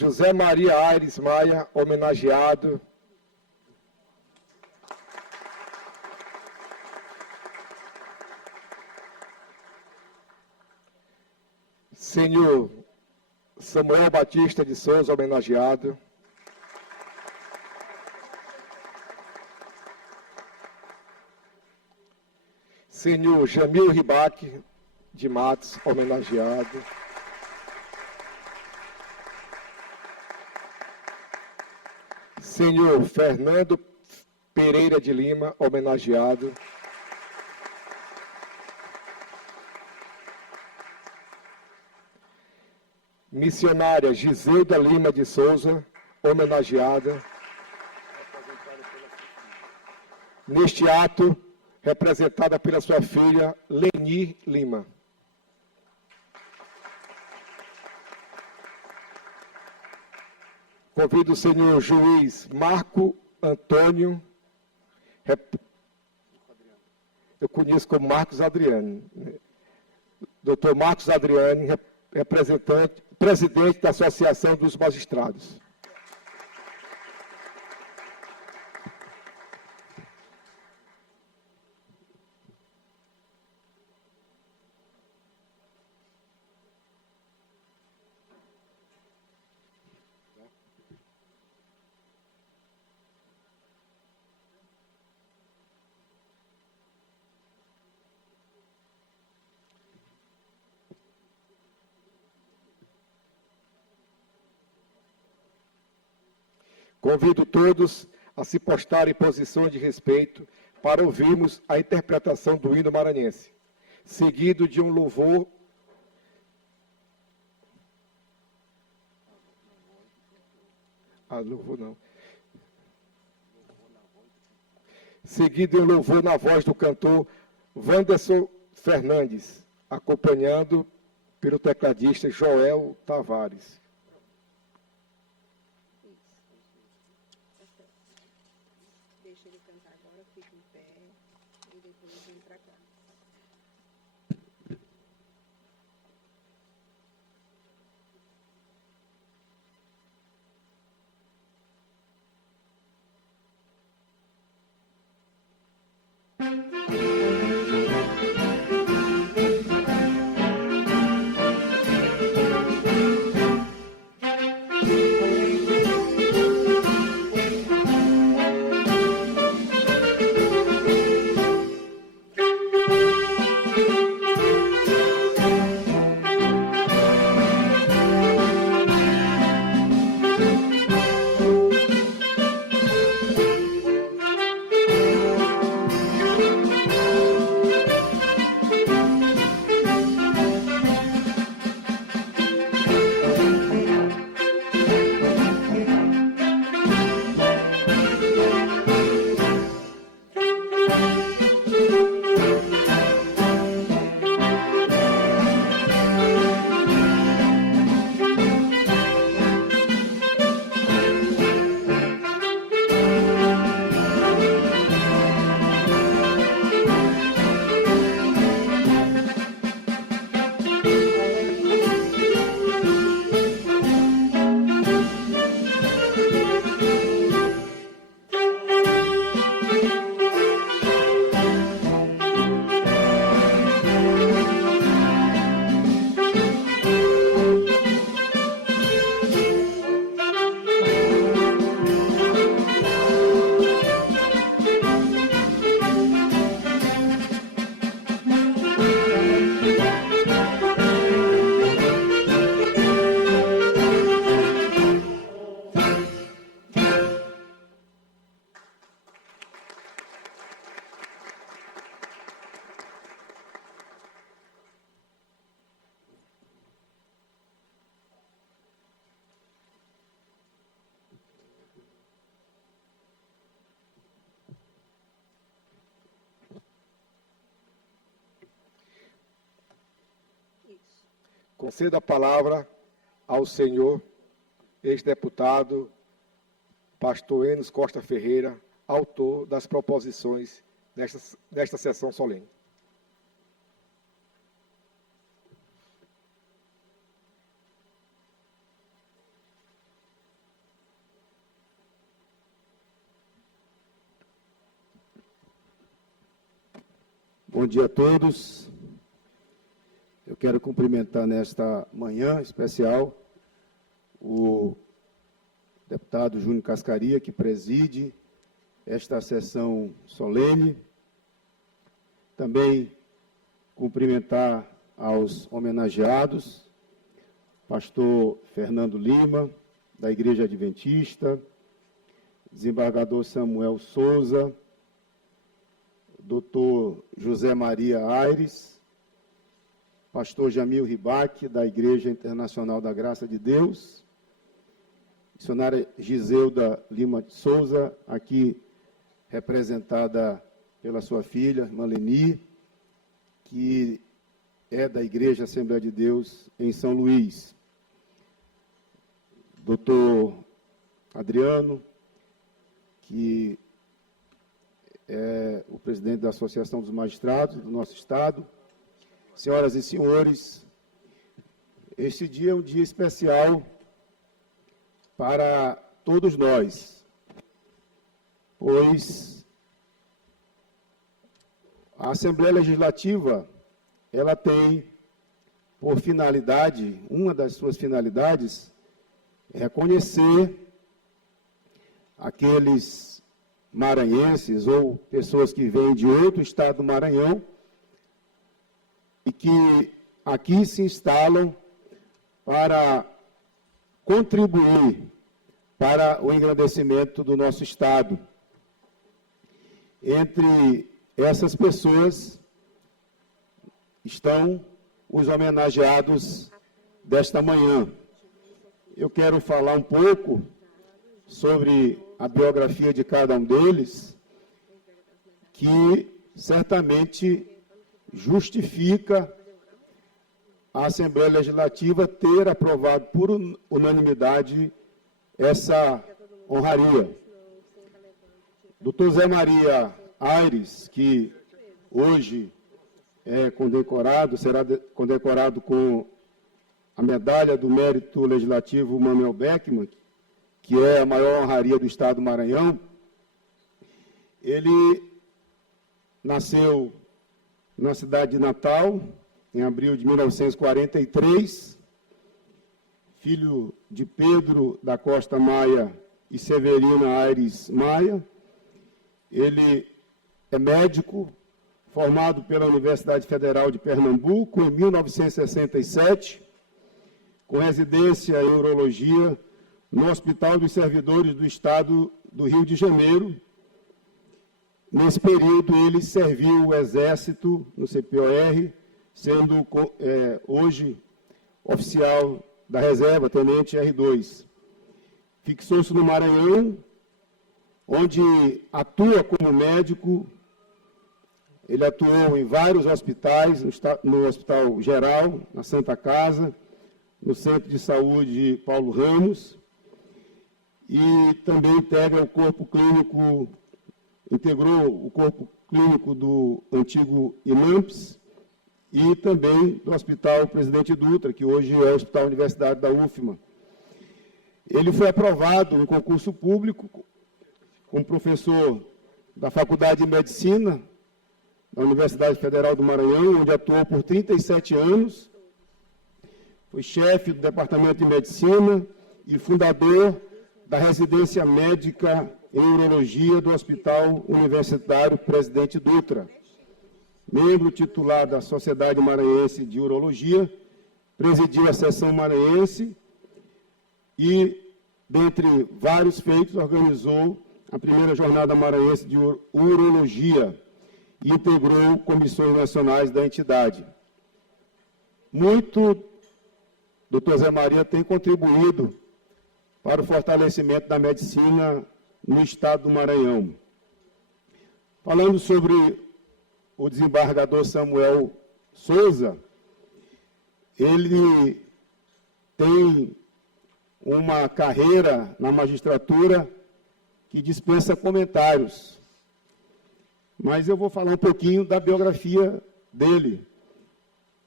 José Maria Aires Maia, homenageado. Senhor Samuel Batista de Souza, homenageado. Senhor Jamil Ribac de Matos, homenageado. Senhor Fernando Pereira de Lima, homenageado. Missionária Giselda Lima de Souza, homenageada. Neste ato, representada pela sua filha, Leni Lima. Convido o senhor juiz Marco Antônio, eu conheço como Marcos Adriano, doutor Marcos Adriano, presidente da Associação dos Magistrados. Convido todos a se postarem em posição de respeito para ouvirmos a interpretação do hino maranhense, seguido de um louvor seguido de um louvor na voz do cantor Wanderson Fernandes, acompanhado pelo tecladista Joel Tavares. Deixa ele cantar agora, fica em pé e depois vem pra cá. Concedo a palavra ao senhor ex-deputado Pastor Enos Costa Ferreira, autor das proposições desta sessão solene. Bom dia a todos. Eu quero cumprimentar nesta manhã especial o deputado Júnior Cascaria, que preside esta sessão solene. Também cumprimentar aos homenageados, pastor Fernando Lima, da Igreja Adventista, desembargador Samuel Souza, doutor José Maria Aires, pastor Jamil Ribac, da Igreja Internacional da Graça de Deus, missionária Giselda Lima de Souza, aqui representada pela sua filha, irmã Leni, que é da Igreja Assembleia de Deus em São Luís. Doutor Adriano, que é o presidente da Associação dos Magistrados do nosso Estado. Senhoras e senhores, este dia é um dia especial para todos nós, pois a Assembleia Legislativa, ela tem por finalidade, uma das suas finalidades, é reconhecer aqueles maranhenses ou pessoas que vêm de outro estado do Maranhão e que aqui se instalam para contribuir para o engrandecimento do nosso estado. Entre essas pessoas estão os homenageados desta manhã. Eu quero falar um pouco sobre a biografia de cada um deles, que certamente justifica a Assembleia Legislativa ter aprovado por unanimidade essa honraria. Dr. Zé Maria Aires, que hoje é condecorado, será condecorado com a medalha do Mérito Legislativo Manuel Beckmann, que é a maior honraria do Estado do Maranhão. Ele nasceu na cidade de Natal, em abril de 1943, filho de Pedro da Costa Maia e Severina Aires Maia. Ele é médico, formado pela Universidade Federal de Pernambuco em 1967, com residência em urologia no Hospital dos Servidores do Estado do Rio de Janeiro. Nesse período, ele serviu o Exército no CPOR, sendo hoje oficial da reserva, tenente R2. Fixou-se no Maranhão, onde atua como médico. Ele atuou em vários hospitais, no Hospital Geral, na Santa Casa, no Centro de Saúde Paulo Ramos, e também integrou o corpo clínico do antigo INAMPS e também do Hospital Presidente Dutra, que hoje é o Hospital Universidade da UFMA. Ele foi aprovado no concurso público como professor da Faculdade de Medicina da Universidade Federal do Maranhão, onde atuou por 37 anos. Foi chefe do Departamento de Medicina e fundador da Residência Médica em Urologia do Hospital Universitário Presidente Dutra. Membro titular da Sociedade Maranhense de Urologia, presidiu a seção maranhense e, dentre vários feitos, organizou a primeira Jornada Maranhense de Urologia e integrou comissões nacionais da entidade. Muito, Dr. Zé Maria tem contribuído para o fortalecimento da medicina no estado do Maranhão. Falando sobre o desembargador Samuel Souza, ele tem uma carreira na magistratura que dispensa comentários. Mas eu vou falar um pouquinho da biografia dele.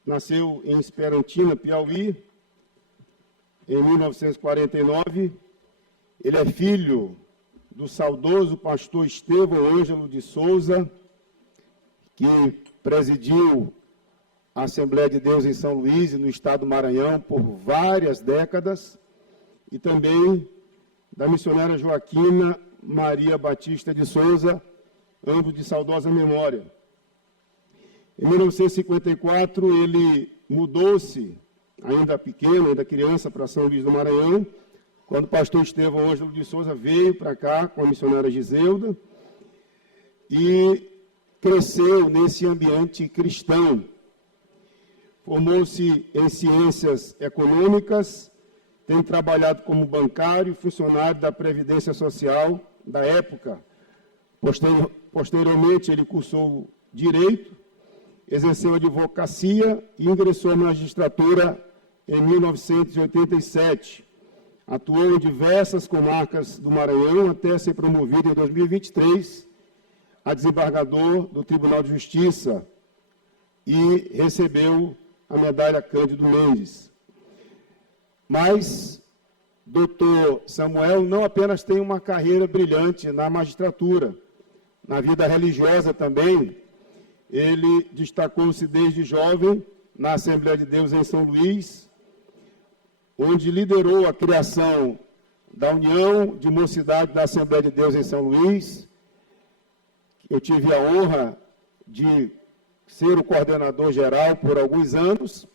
Nasceu em Esperantina, Piauí, em 1949. Ele é filho do saudoso pastor Estevão Ângelo de Souza, que presidiu a Assembleia de Deus em São Luís, no estado do Maranhão, por várias décadas, e também da missionária Joaquina Maria Batista de Souza, ambos de saudosa memória. Em 1954, ele mudou-se, ainda pequeno, ainda criança, para São Luís do Maranhão, quando o pastor Estevão Ângelo de Souza veio para cá com a missionária Giselda e cresceu nesse ambiente cristão. Formou-se em ciências econômicas, tem trabalhado como bancário e funcionário da Previdência Social da época. Posteriormente, ele cursou Direito, exerceu advocacia e ingressou na magistratura em 1987. Atuou em diversas comarcas do Maranhão até ser promovido em 2023 a desembargador do Tribunal de Justiça e recebeu a medalha Cândido Mendes. Mas doutor Samuel não apenas tem uma carreira brilhante na magistratura, na vida religiosa também. Ele destacou-se desde jovem na Assembleia de Deus em São Luís, onde liderou a criação da União de Mocidade da Assembleia de Deus em São Luís. Eu tive a honra de ser o coordenador geral por alguns anos,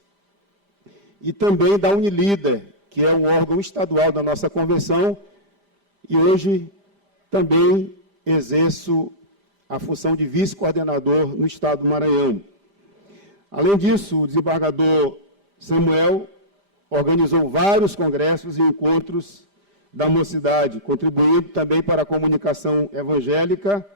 e também da Unilíder, que é um órgão estadual da nossa convenção, e hoje também exerço a função de vice-coordenador no estado do Maranhão. Além disso, o desembargador Samuel organizou vários congressos e encontros da mocidade, contribuindo também para a comunicação evangélica,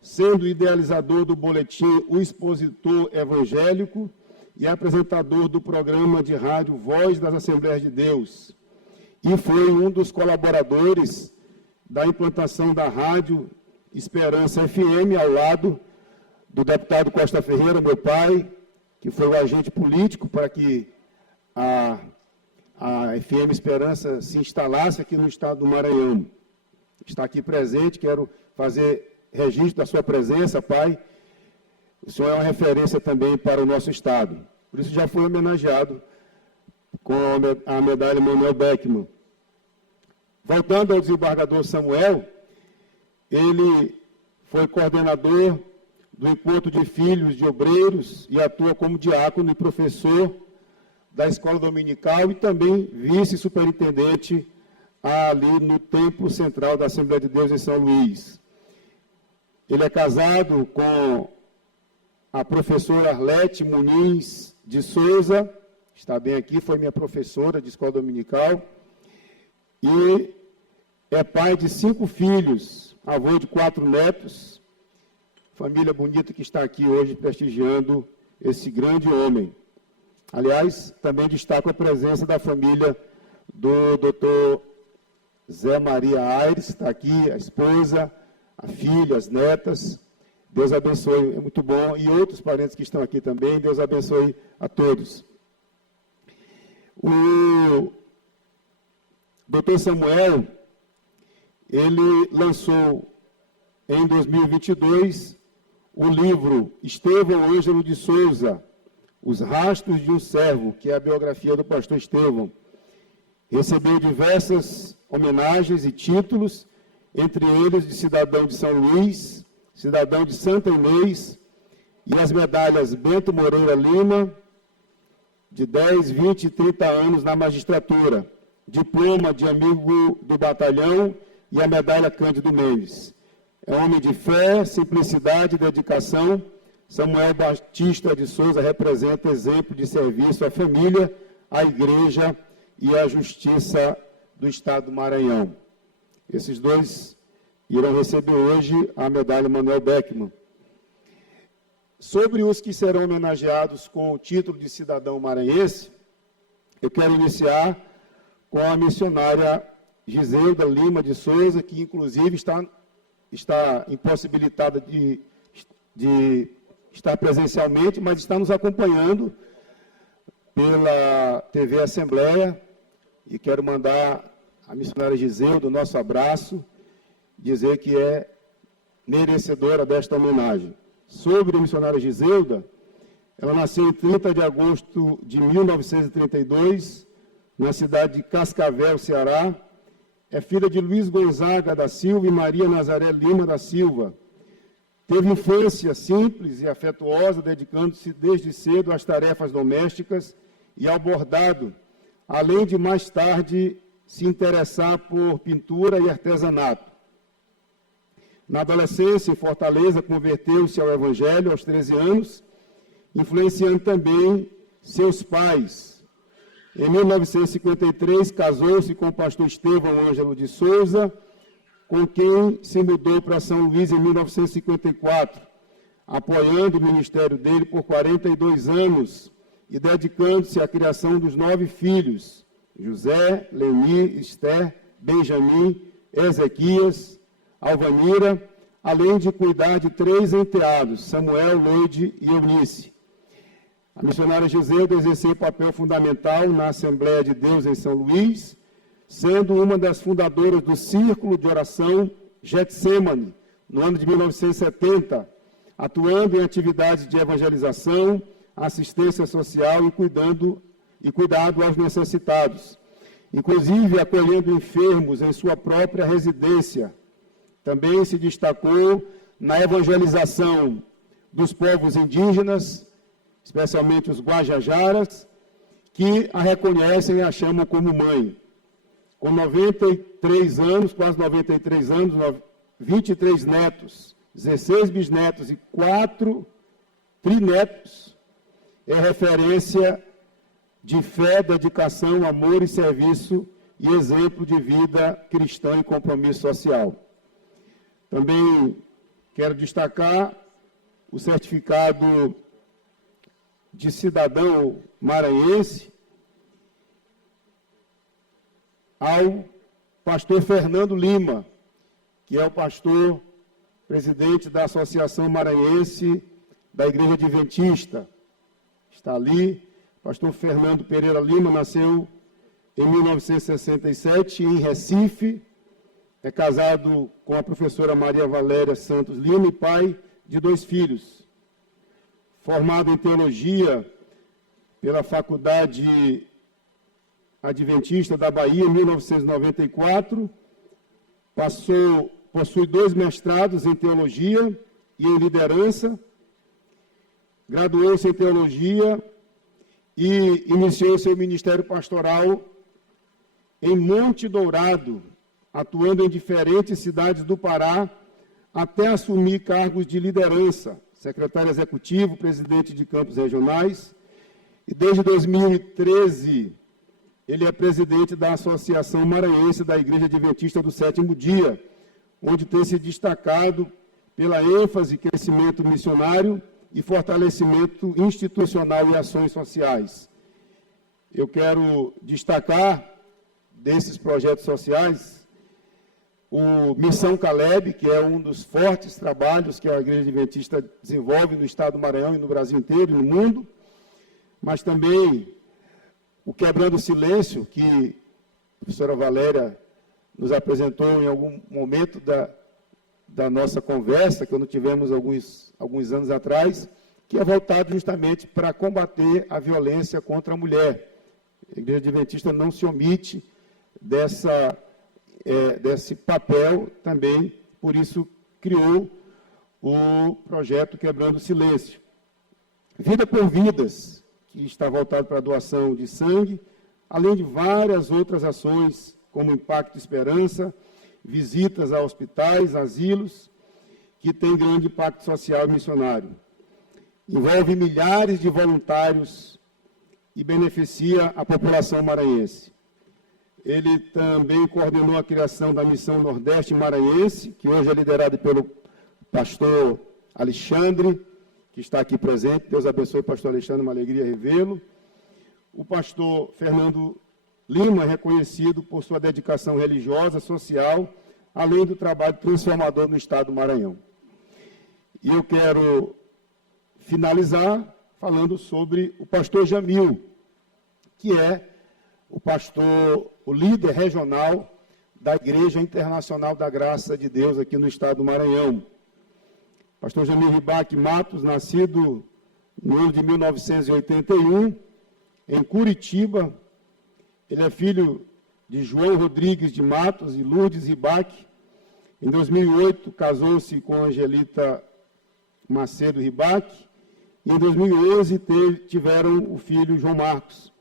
sendo idealizador do boletim O Expositor Evangélico e apresentador do programa de rádio Voz das Assembleias de Deus. E foi um dos colaboradores da implantação da rádio Esperança FM, ao lado do deputado Costa Ferreira, meu pai, que foi o agente político para que a FM Esperança se instalasse aqui no estado do Maranhão. Está aqui presente, quero fazer registro da sua presença, pai. O senhor é uma referência também para o nosso estado. Por isso já foi homenageado com a medalha Manuel Beckmann. Voltando ao desembargador Samuel, ele foi coordenador do Encontro de Filhos de Obreiros e atua como diácono e professor da Escola Dominical e também vice-superintendente ali no Templo Central da Assembleia de Deus em São Luís. Ele é casado com a professora Arlete Muniz de Souza, está bem aqui, foi minha professora de Escola Dominical, e é pai de 5 filhos, avô de 4 netos, família bonita que está aqui hoje prestigiando esse grande homem. Aliás, também destaco a presença da família do doutor Zé Maria Aires, está aqui, a esposa, a filha, as netas. Deus abençoe, é muito bom. E outros parentes que estão aqui também, Deus abençoe a todos. O doutor Samuel, ele lançou em 2022 o livro Estevão Ângelo de Souza, Os Rastros de um Servo, que é a biografia do pastor Estevão. Recebeu diversas homenagens e títulos, entre eles de cidadão de São Luís, cidadão de Santa Inês, e as medalhas Bento Moreira Lima, de 10, 20 e 30 anos na magistratura, diploma de amigo do batalhão e a medalha Cândido Mendes. É homem de fé, simplicidade e dedicação. Samuel Batista de Souza representa exemplo de serviço à família, à igreja e à justiça do estado do Maranhão. Esses dois irão receber hoje a medalha Manuel Beckmann. Sobre os que serão homenageados com o título de cidadão maranhense, eu quero iniciar com a missionária Giselda Lima de Souza, que inclusive está impossibilitada de estar presencialmente, mas está nos acompanhando pela TV Assembleia, e quero mandar à missionária Giselda o nosso abraço, dizer que é merecedora desta homenagem. sobre a missionária Giselda, ela nasceu em 30 de agosto de 1932, na cidade de Cascavel, Ceará. É filha de Luiz Gonzaga da Silva e Maria Nazaré Lima da Silva. Teve infância simples e afetuosa, dedicando-se desde cedo às tarefas domésticas e ao bordado, além de mais tarde se interessar por pintura e artesanato. Na adolescência, em Fortaleza, converteu-se ao Evangelho aos 13 anos, influenciando também seus pais. Em 1953, casou-se com o pastor Estevão Ângelo de Souza, com quem se mudou para São Luís em 1954, apoiando o ministério dele por 42 anos e dedicando-se à criação dos 9 filhos, José, Leni, Esther, Benjamim, Ezequias, Alvanira, além de cuidar de 3 enteados, Samuel, Loide e Eunice. A missionária Giselda exerceu papel fundamental na Assembleia de Deus em São Luís, sendo uma das fundadoras do Círculo de Oração Getsemane, no ano de 1970, atuando em atividades de evangelização, assistência social e cuidado aos necessitados, inclusive acolhendo enfermos em sua própria residência. Também se destacou na evangelização dos povos indígenas, especialmente os Guajajaras, que a reconhecem e a chamam como mãe. Com 93 anos, quase 93 anos, 23 netos, 16 bisnetos e 4 trinetos, é referência de fé, dedicação, amor e serviço e exemplo de vida cristã e compromisso social. Também quero destacar o certificado de cidadão maranhense ao pastor Fernando Lima, que é o pastor presidente da Associação Maranhense da Igreja Adventista. Está ali. Pastor Fernando Pereira Lima nasceu em 1967 em Recife, é casado com a professora Maria Valéria Santos Lima e pai de 2 filhos. Formado em teologia pela Faculdade Adventista da Bahia em 1994, possui 2 mestrados em teologia e em liderança, graduou-se em teologia e iniciou seu ministério pastoral em Monte Dourado, atuando em diferentes cidades do Pará, até assumir cargos de liderança, secretário executivo, presidente de campos regionais, e desde 2013 ele é presidente da Associação Maranhense da Igreja Adventista do Sétimo Dia, onde tem se destacado pela ênfase, crescimento missionário e fortalecimento institucional e ações sociais. Eu quero destacar desses projetos sociais o Missão Caleb, que é um dos fortes trabalhos que a Igreja Adventista desenvolve no estado do Maranhão e no Brasil inteiro e no mundo, mas também o Quebrando o Silêncio, que a professora Valéria nos apresentou em algum momento da nossa conversa, quando tivemos alguns anos atrás, que é voltado justamente para combater a violência contra a mulher. A Igreja Adventista não se omite desse papel também, por isso criou o projeto Quebrando o Silêncio. Vida por Vidas, que está voltado para a doação de sangue, além de várias outras ações, como Impacto Esperança, visitas a hospitais, asilos, que tem grande impacto social e missionário. Envolve milhares de voluntários e beneficia a população maranhense. Ele também coordenou a criação da Missão Nordeste Maranhense, que hoje é liderada pelo pastor Alexandre, que está aqui presente. Deus abençoe, pastor Alexandre, uma alegria revê-lo. O pastor Fernando Lima é reconhecido por sua dedicação religiosa, social, além do trabalho transformador no estado do Maranhão. E eu quero finalizar falando sobre o pastor Jamil, que é o líder regional da Igreja Internacional da Graça de Deus aqui no estado do Maranhão. Pastor Jamil Ribac Matos, nascido no ano de 1981, em Curitiba. Ele é filho de João Rodrigues de Matos e Lourdes Ribac. Em 2008, casou-se com Angelita Macedo Ribac. E em 2011, tiveram o filho João Marcos.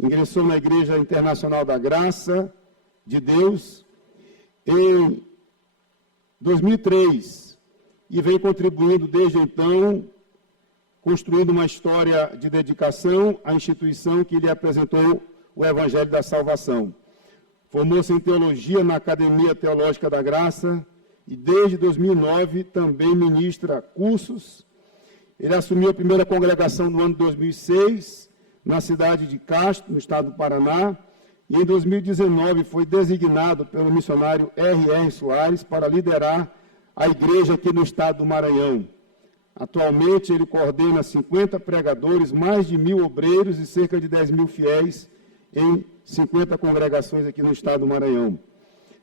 Ingressou na Igreja Internacional da Graça de Deus em 2003 e vem contribuindo desde então, construindo uma história de dedicação à instituição que lhe apresentou o Evangelho da Salvação. Formou-se em Teologia na Academia Teológica da Graça e desde 2009 também ministra cursos. Ele assumiu a primeira congregação no ano de 2006, na cidade de Castro, no estado do Paraná, e em 2019 foi designado pelo missionário R.R. Soares para liderar a igreja aqui no estado do Maranhão. Atualmente ele coordena 50 pregadores, mais de 1.000 obreiros e cerca de 10.000 fiéis em 50 congregações aqui no estado do Maranhão.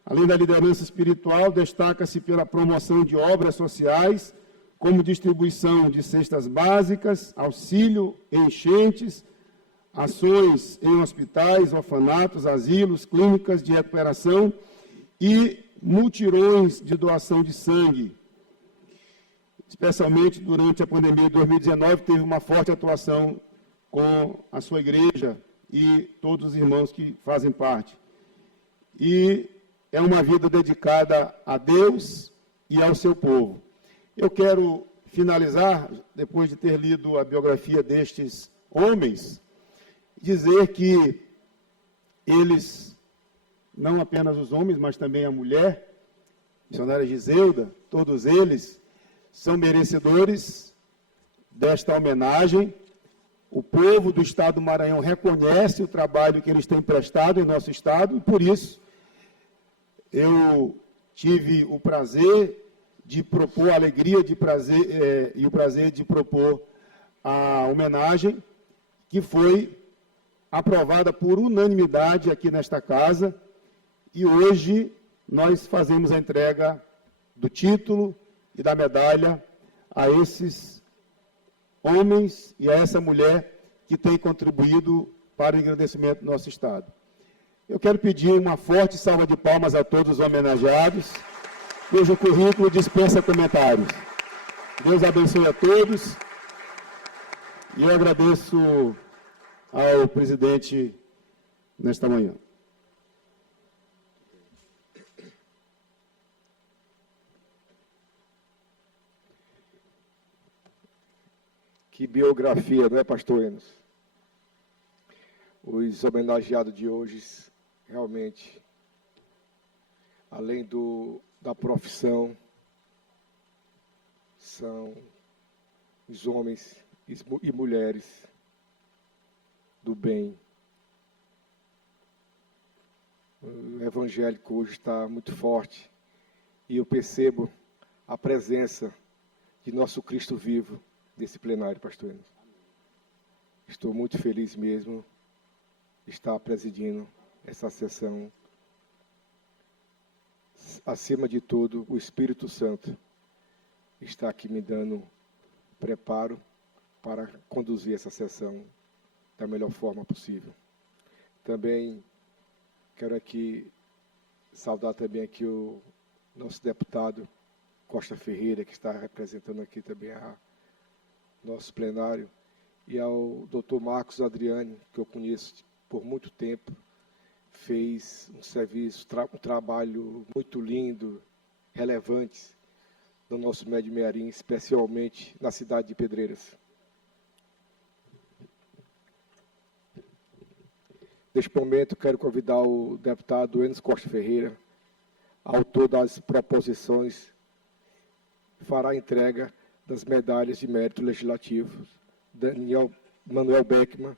Além da liderança espiritual, destaca-se pela promoção de obras sociais, como distribuição de cestas básicas, auxílio em enchentes, ações em hospitais, orfanatos, asilos, clínicas de recuperação e mutirões de doação de sangue. Especialmente durante a pandemia de 2019, teve uma forte atuação com a sua igreja e todos os irmãos que fazem parte. E é uma vida dedicada a Deus e ao seu povo. Eu quero finalizar, depois de ter lido a biografia destes homens, dizer que eles, não apenas os homens, mas também a mulher, missionária Giselda, todos eles são merecedores desta homenagem. O povo do estado do Maranhão reconhece o trabalho que eles têm prestado em nosso estado, e por isso eu tive o prazer de propor, a alegria de prazer, e o prazer de propor a homenagem, que foi aprovada por unanimidade aqui nesta casa, e hoje nós fazemos a entrega do título e da medalha a esses homens e a essa mulher que tem contribuído para o engrandecimento do nosso Estado. Eu quero pedir uma forte salva de palmas a todos os homenageados, cujo currículo dispensa comentários. Deus abençoe a todos, e eu agradeço ao presidente nesta manhã. Que biografia, não é, pastor Enos? Os homenageados de hoje, realmente, além da profissão, são os homens e mulheres do bem. O evangélico hoje está muito forte, e eu percebo a presença de nosso Cristo vivo desse plenário, pastor Enos. Estou muito feliz mesmo de estar presidindo essa sessão. Acima de tudo, o Espírito Santo está aqui me dando preparo para conduzir essa sessão da melhor forma possível. Também quero aqui saudar também aqui o nosso deputado Costa Ferreira, que está representando aqui também nosso plenário, e ao Dr. Marcos Adriani, que eu conheço por muito tempo, fez um serviço, um trabalho muito lindo, relevante no nosso Médio Mearim, especialmente na cidade de Pedreiras. Neste momento, quero convidar o deputado Enos Costa Ferreira, autor das proposições, fará a entrega das medalhas de mérito legislativo, Daniel Manuel Beckman,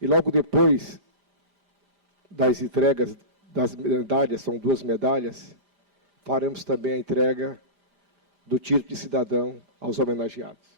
e logo depois das entregas das medalhas, são 2 medalhas, faremos também a entrega do título de cidadão aos homenageados.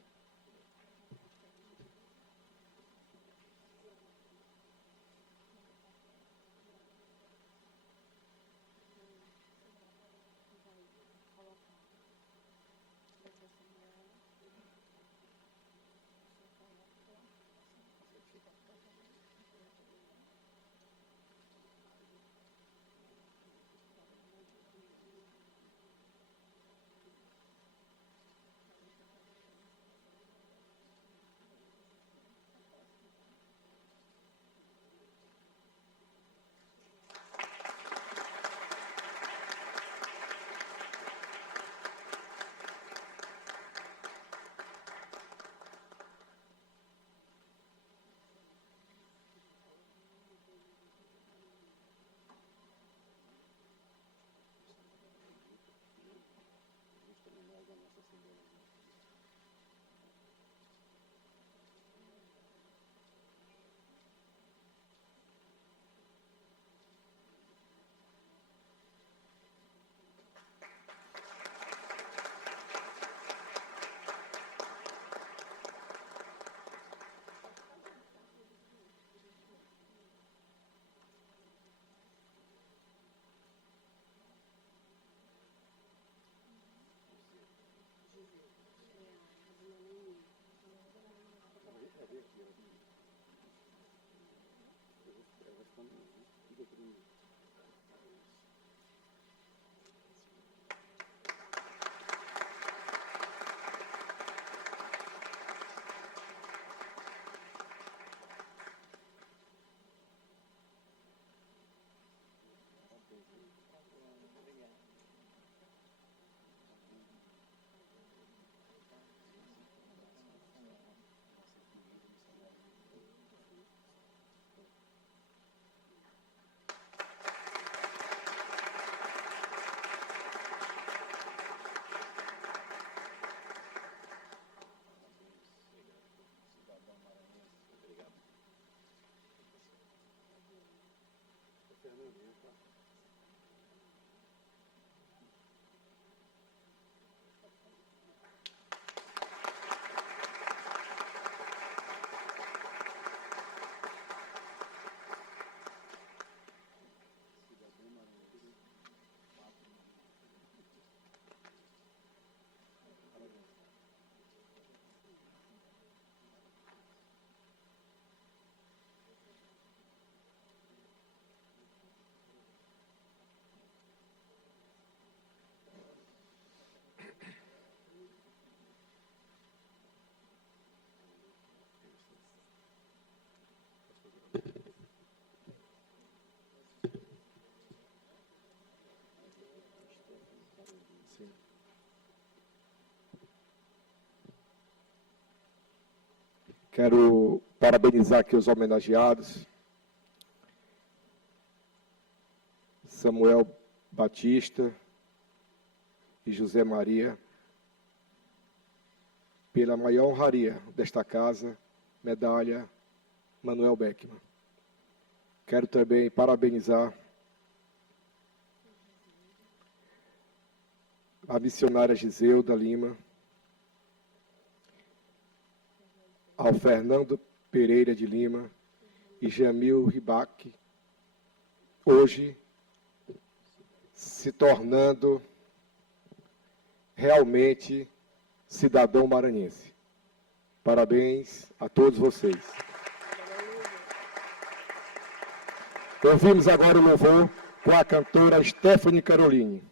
Quero parabenizar aqui os homenageados. Samuel Batista e José Maria, pela maior honraria desta casa, medalha Manuel Beckman. Quero também parabenizar a missionária Giseuda Lima, ao Fernando Pereira de Lima e Jamil Ribac, hoje se tornando realmente cidadão maranhense. Parabéns a todos vocês. Ouvimos agora o louvor com a cantora Stephanie Caroline.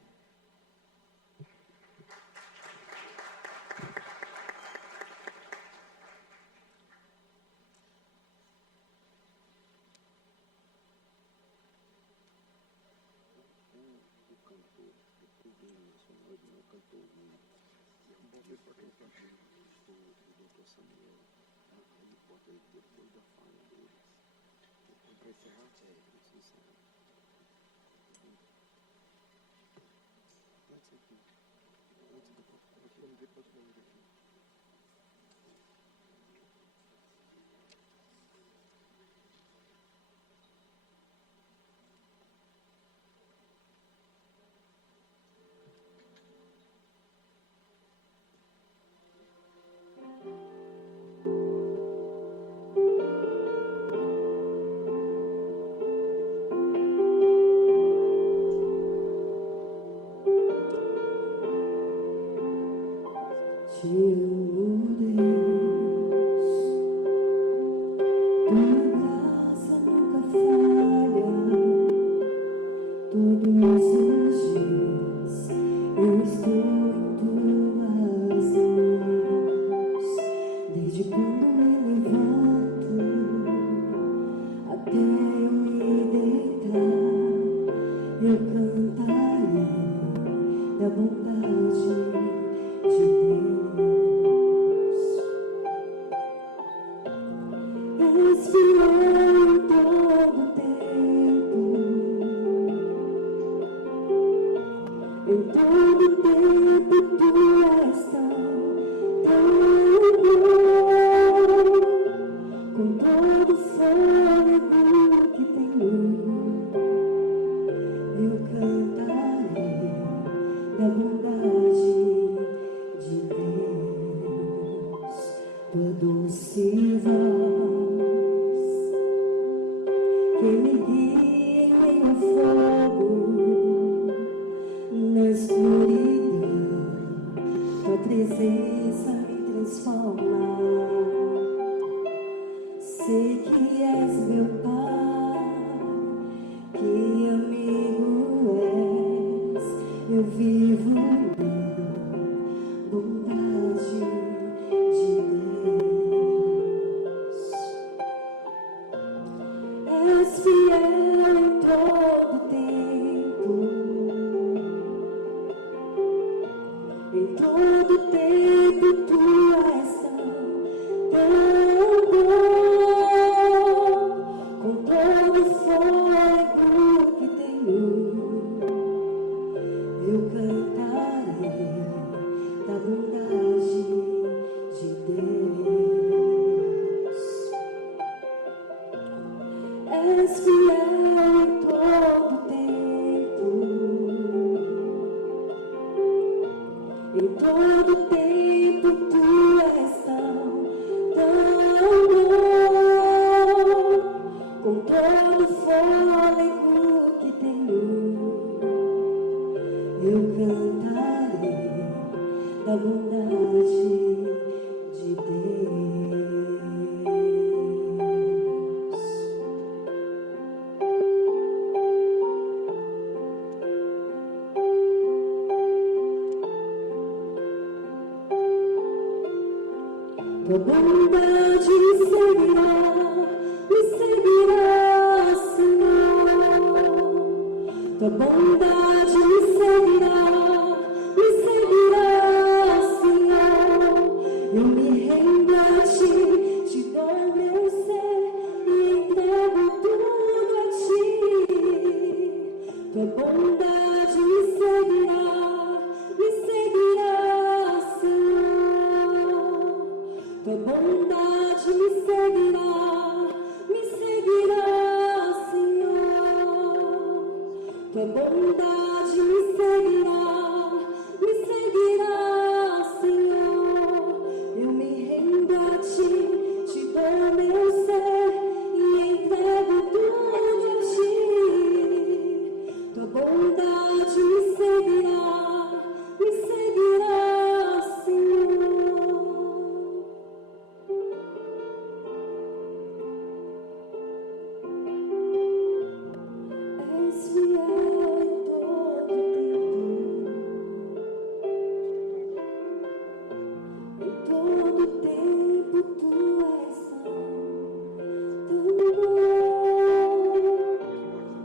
vivo na bondade de Deus. És fiel em todo tempo. Em todo tempo tu és tão bom, com todo fôlego que tenho, eu cantarei da bondade de Deus. És fiel em todo tempo. Em todo tempo tu és tão bom, com todo fôlego que tenho, eu cantarei da bondade de Deus. Tua bondade me seguirá, Senhor. Tua bondade me seguirá, Senhor. Eu me rendo a ti, te dou meu ser e entrego tudo a ti. Tua bondade me seguirá, Senhor. Tua bondade me seguirá, Senhor. Tua bondade me seguirá, Senhor. Eu me rendo a ti, te dou meu ser e entrego tudo a ti. Tua bondade me seguirá, Senhor. És fiel em todo tempo. Em todo tempo tu és tão bom,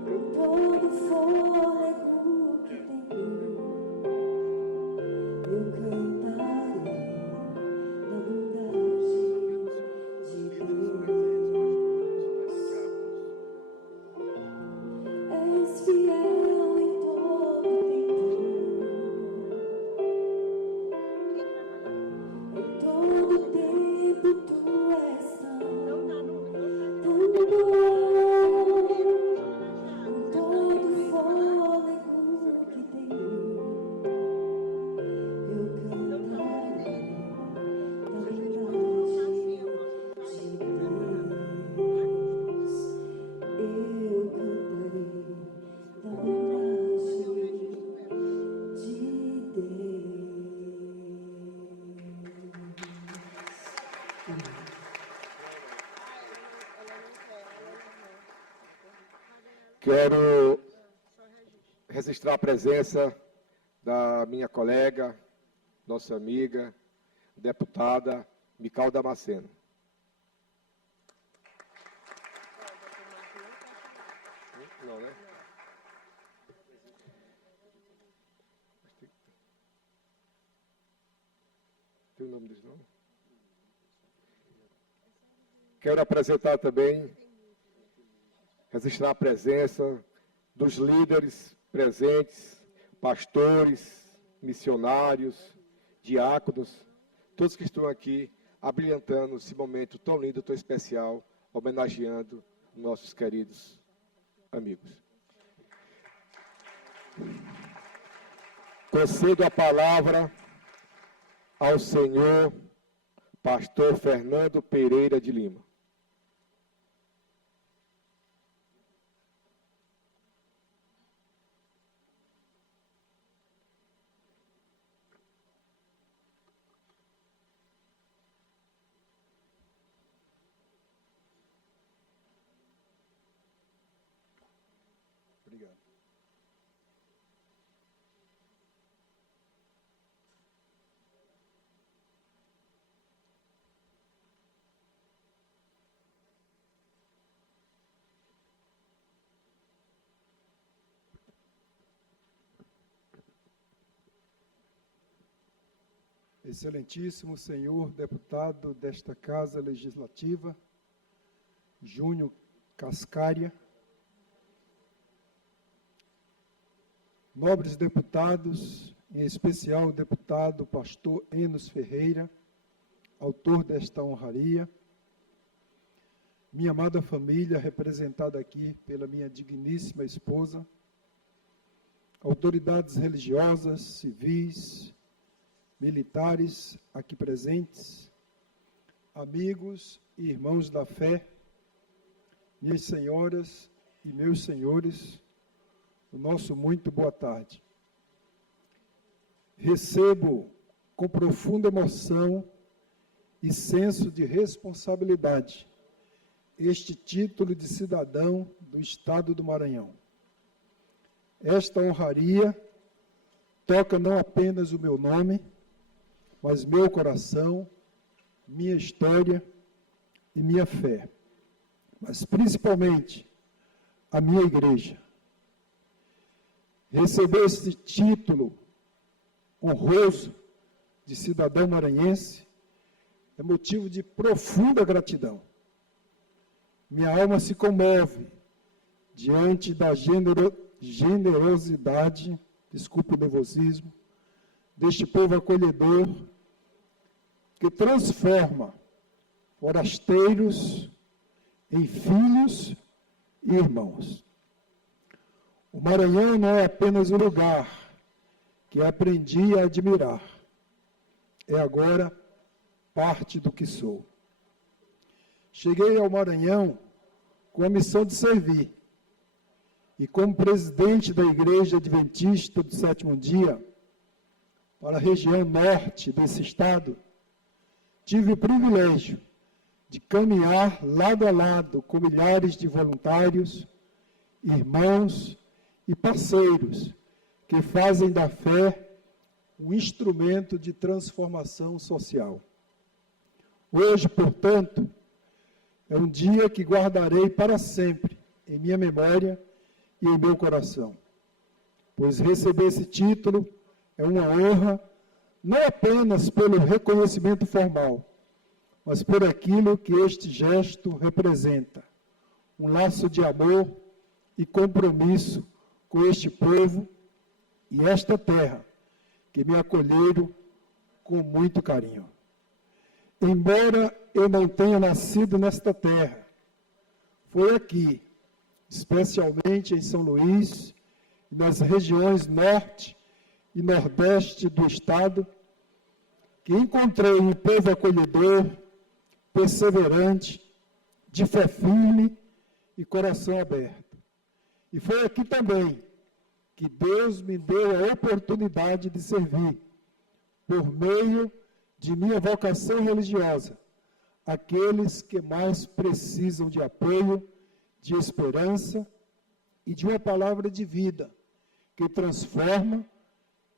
com todo fôlego que tenho, eu cantarei da bondade de Deus. És fiel em todo tempo. Em todo tempo tu és tão bom, com todo fôlego que tenho, eu cantarei da bondade de Deus. Eu cantarei da bondade de Deus. Quero registrar a presença da minha colega, nossa amiga, deputada Mical Damasceno. Não, né? Tem o nome desse nome? Quero apresentar também, registrar a presença dos líderes presentes, pastores, missionários, diáconos, todos que estão aqui abrilhantando esse momento tão lindo, tão especial, homenageando nossos queridos amigos. Concedo a palavra ao senhor pastor Fernando Pereira de Lima. Obrigado. Excelentíssimo senhor deputado desta Casa Legislativa, Júnior Cascaria, nobres deputados, em especial o deputado pastor Enos Ferreira, autor desta honraria, minha amada família, representada aqui pela minha digníssima esposa, autoridades religiosas, civis, militares aqui presentes, amigos e irmãos da fé, minhas senhoras e meus senhores, o nosso muito boa tarde. Recebo com profunda emoção e senso de responsabilidade este título de cidadão do Estado do Maranhão. Esta honraria toca não apenas o meu nome, mas meu coração, minha história e minha fé, mas principalmente a minha igreja. Receber este título honroso de cidadão maranhense é motivo de profunda gratidão. Minha alma se comove diante da generosidade, desculpe o nervosismo, deste povo acolhedor que transforma forasteiros em filhos e irmãos. O Maranhão não é apenas um lugar que aprendi a admirar, é agora parte do que sou. Cheguei ao Maranhão com a missão de servir, e como presidente da Igreja Adventista do Sétimo Dia, para a região norte desse estado, tive o privilégio de caminhar lado a lado com milhares de voluntários, irmãos e parceiros que fazem da fé um instrumento de transformação social. Hoje, portanto, é um dia que guardarei para sempre em minha memória e em meu coração, pois receber esse título é uma honra, não apenas pelo reconhecimento formal, mas por aquilo que este gesto representa, um laço de amor e compromisso com este povo e esta terra, que me acolheram com muito carinho. Embora eu não tenha nascido nesta terra, foi aqui, especialmente em São Luís, nas regiões norte e nordeste do estado, que encontrei um povo acolhedor, perseverante, de fé firme e coração aberto. E foi aqui também que Deus me deu a oportunidade de servir, por meio de minha vocação religiosa, aqueles que mais precisam de apoio, de esperança e de uma palavra de vida que transforma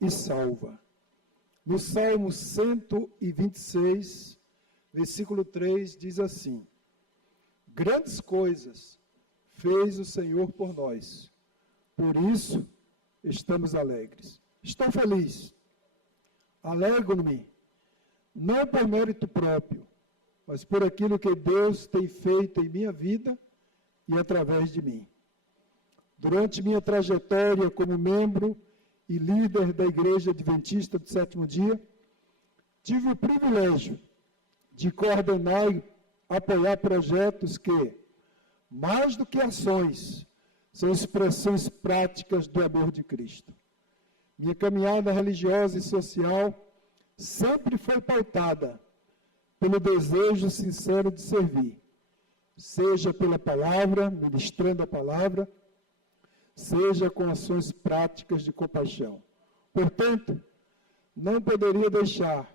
e salva. No Salmo 126, versículo 3, diz assim: grandes coisas fez o Senhor por nós, por isso estamos alegres. Estou feliz, alegro-me, não por mérito próprio, mas por aquilo que Deus tem feito em minha vida e através de mim. Durante minha trajetória como membro e líder da Igreja Adventista do Sétimo Dia, tive o privilégio de coordenar e apoiar projetos que, mais do que ações, são expressões práticas do amor de Cristo. Minha caminhada religiosa e social sempre foi pautada pelo desejo sincero de servir, seja pela palavra, ministrando a palavra, seja com ações práticas de compaixão. Portanto, não poderia deixar,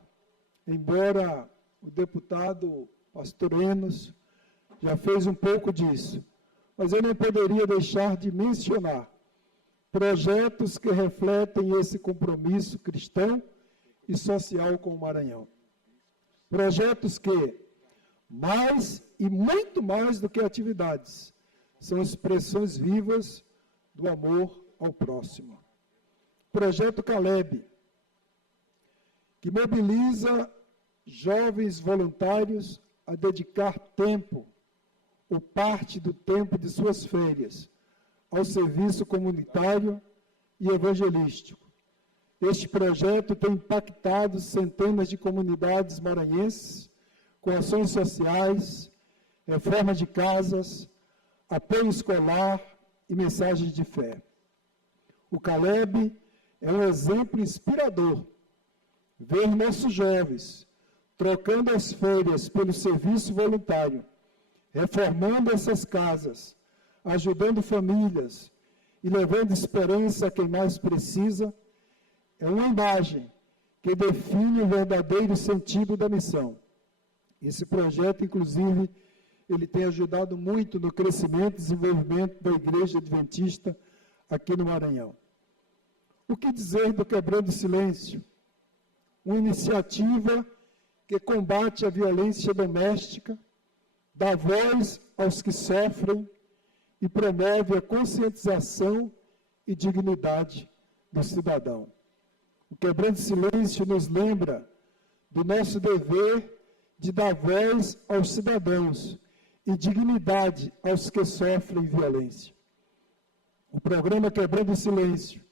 embora o deputado pastor Enos já fez um pouco disso, mas eu não poderia deixar de mencionar projetos que refletem esse compromisso cristão e social com o Maranhão. Projetos que, mais e muito mais do que atividades, são expressões vivas do amor ao próximo. Projeto Caleb, que mobiliza jovens voluntários a dedicar tempo, ou parte do tempo de suas férias, ao serviço comunitário e evangelístico. Este projeto tem impactado centenas de comunidades maranhenses com ações sociais, reforma de casas, apoio escolar e mensagens de fé. O Caleb é um exemplo inspirador. Ver nossos jovens trocando as férias pelo serviço voluntário, reformando essas casas, ajudando famílias e levando esperança a quem mais precisa, é uma imagem que define o verdadeiro sentido da missão. Esse projeto, inclusive, ele tem ajudado muito no crescimento e desenvolvimento da Igreja Adventista aqui no Maranhão. O que dizer do Quebrando o Silêncio? Uma iniciativa que combate a violência doméstica, dá voz aos que sofrem e promove a conscientização e dignidade do cidadão. O Quebrando o Silêncio nos lembra do nosso dever de dar voz aos cidadãos e dignidade aos que sofrem violência. O programa Quebrando o Silêncio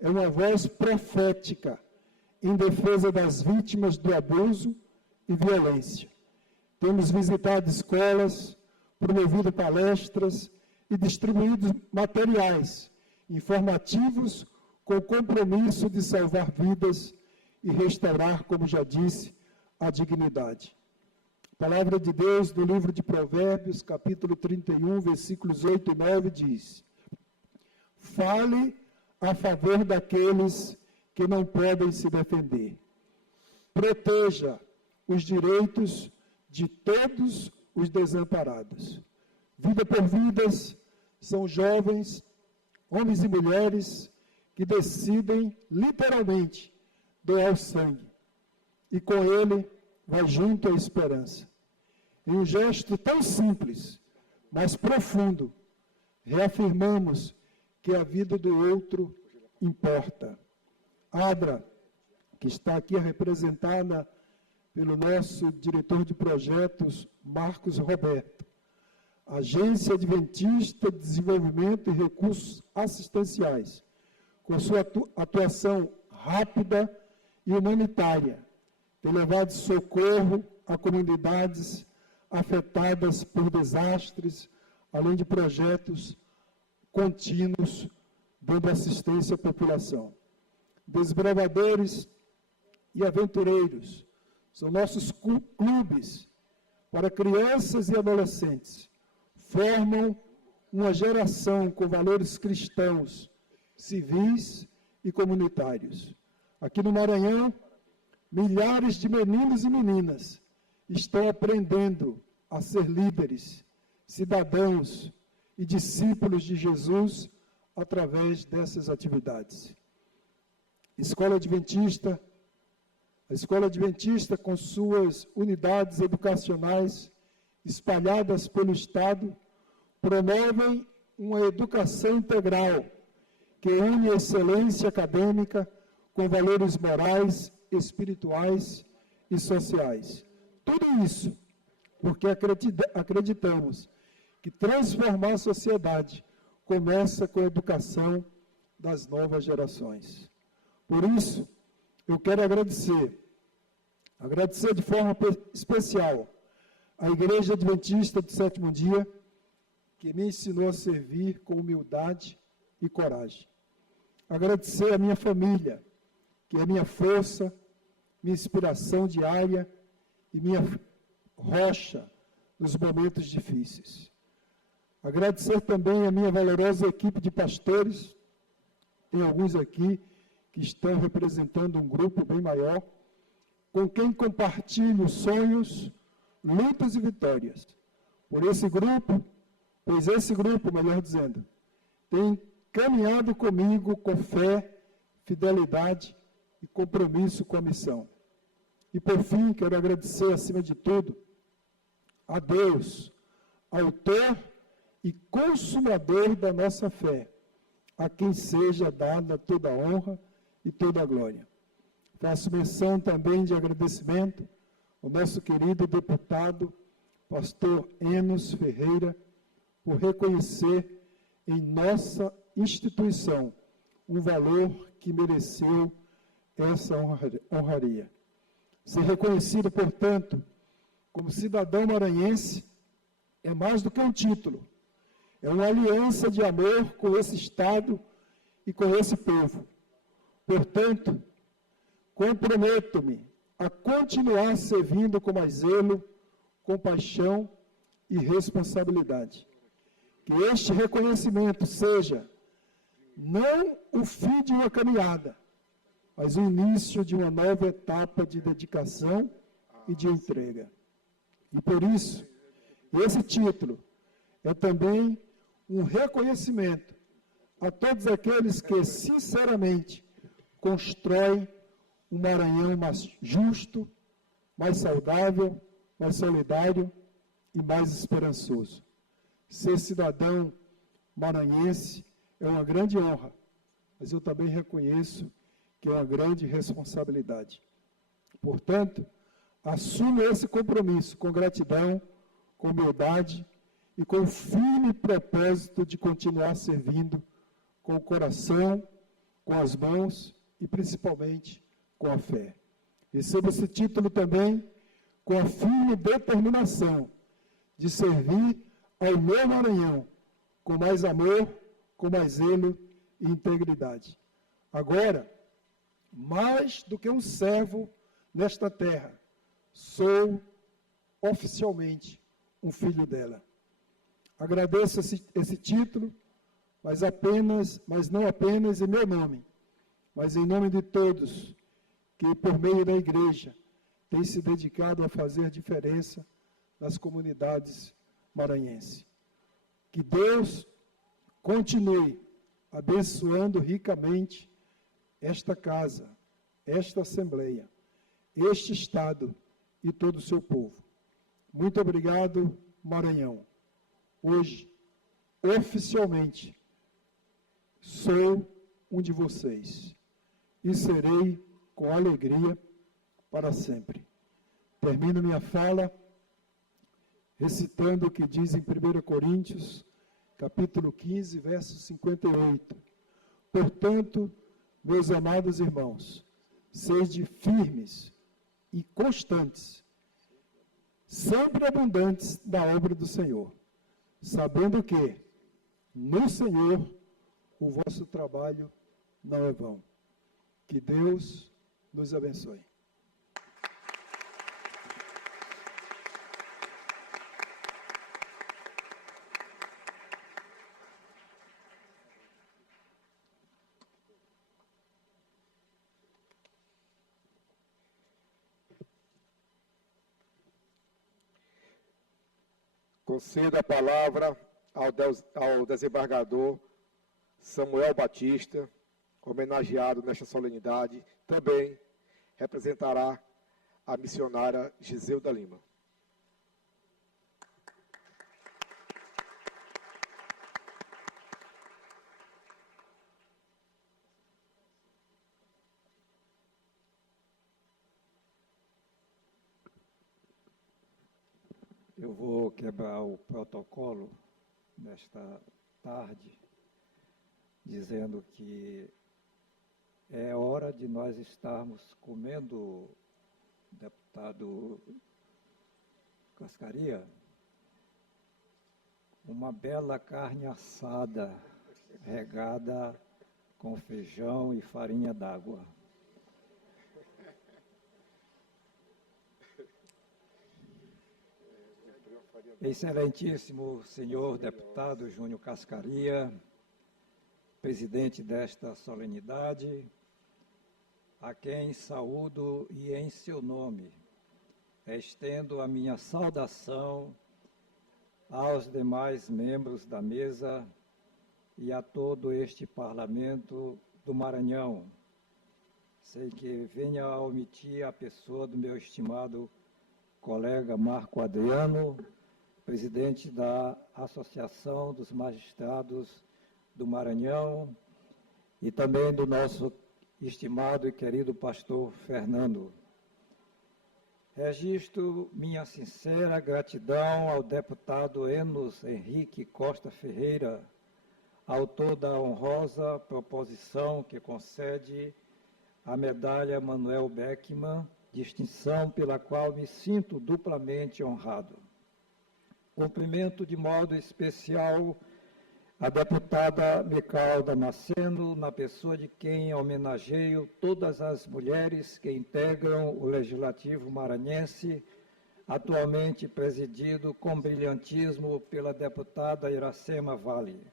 é uma voz profética em defesa das vítimas do abuso e violência. Temos visitado escolas, promovido palestras e distribuído materiais informativos com o compromisso de salvar vidas e restaurar, como já disse, a dignidade. A palavra de Deus no livro de Provérbios, capítulo 31, versículos 8 e 9, diz: fale a favor daqueles que não podem se defender. Proteja os direitos de todos os desamparados. Vida por Vidas são jovens, homens e mulheres, que decidem, literalmente, doar o sangue. E com ele vai junto a esperança. Em um gesto tão simples, mas profundo, reafirmamos que a vida do outro importa. Adra, que está aqui representada pelo nosso diretor de projetos, Marcos Roberto, Agência Adventista de Desenvolvimento e Recursos Assistenciais, com sua atuação rápida e humanitária, tem levado socorro a comunidades afetadas por desastres, além de projetos contínuos dando assistência à população. Desbravadores e aventureiros são nossos clubes para crianças e adolescentes. Formam uma geração com valores cristãos, civis e comunitários. Aqui no Maranhão, milhares de meninos e meninas estão aprendendo a ser líderes, cidadãos e discípulos de Jesus através dessas atividades. A Escola Adventista com suas unidades educacionais espalhadas pelo Estado, promovem uma educação integral que une a excelência acadêmica com valores morais, espirituais e sociais. Tudo isso porque acreditamos que transformar a sociedade começa com a educação das novas gerações. Por isso, eu quero agradecer de forma especial a Igreja Adventista do Sétimo Dia, que me ensinou a servir com humildade e coragem. Agradecer a minha família, que é minha força, minha inspiração diária e minha rocha nos momentos difíceis. Agradecer também a minha valorosa equipe de pastores, tem alguns aqui que estão representando um grupo bem maior, com quem compartilho sonhos, lutas e vitórias. Pois esse grupo, melhor dizendo, tem caminhado comigo com fé, fidelidade e compromisso com a missão. E por fim, quero agradecer acima de tudo a Deus, autor e consumador da nossa fé, a quem seja dada toda a honra e toda a glória. Faço menção também de agradecimento ao nosso querido deputado, pastor Enos Ferreira, por reconhecer em nossa instituição um valor que mereceu essa honraria. Ser reconhecido, portanto, como cidadão maranhense é mais do que um título, é uma aliança de amor com esse Estado e com esse povo. Portanto, comprometo-me a continuar servindo com mais zelo, compaixão e responsabilidade. Que este reconhecimento seja não o fim de uma caminhada, mas o início de uma nova etapa de dedicação e de entrega. E por isso, esse título é também um reconhecimento a todos aqueles que, sinceramente, constroem um Maranhão mais justo, mais saudável, mais solidário e mais esperançoso. Ser cidadão maranhense é uma grande honra, mas eu também reconheço que é uma grande responsabilidade. Portanto, assumo esse compromisso com gratidão, com humildade e com o firme propósito de continuar servindo com o coração, com as mãos e principalmente com a fé. Recebo esse título também com a firme determinação de servir ao meu Maranhão com mais amor, com mais zelo e integridade. Agora, mais do que um servo nesta terra, sou oficialmente um filho dela. Agradeço esse título, mas não apenas em meu nome, mas em nome de todos que, por meio da igreja, têm se dedicado a fazer diferença nas comunidades maranhenses. Que Deus continue abençoando ricamente esta casa, esta Assembleia, este Estado e todo o seu povo. Muito obrigado, Maranhão. Hoje, oficialmente, sou um de vocês e serei com alegria para sempre. Termino minha fala recitando o que diz em 1 Coríntios, capítulo 15, verso 58. Portanto, meus amados irmãos, sede firmes e constantes, sempre abundantes da obra do Senhor, sabendo que, no Senhor, o vosso trabalho não é vão. Que Deus nos abençoe. Concedo a palavra ao desembargador Samuel Batista, homenageado nesta solenidade. Também representará a missionária Giseuda Lima. Eu vou quebrar o protocolo nesta tarde, dizendo que é hora de nós estarmos comendo, deputado Cascaria, uma bela carne assada, regada com feijão e farinha d'água. Excelentíssimo senhor deputado Júnior Cascaria, presidente desta solenidade, a quem saúdo e em seu nome estendo a minha saudação aos demais membros da mesa e a todo este parlamento do Maranhão. Sei que venha a omitir a pessoa do meu estimado colega Marco Adriano, presidente da Associação dos Magistrados do Maranhão, e também do nosso estimado e querido pastor Fernando. Registro minha sincera gratidão ao deputado Enos Henrique Costa Ferreira, autor da honrosa proposição que concede a medalha Manuel Beckmann, distinção pela qual me sinto duplamente honrado. Cumprimento de modo especial a deputada Micael Damasceno, na pessoa de quem homenageio todas as mulheres que integram o Legislativo maranhense, atualmente presidido com brilhantismo pela deputada Iracema Vale.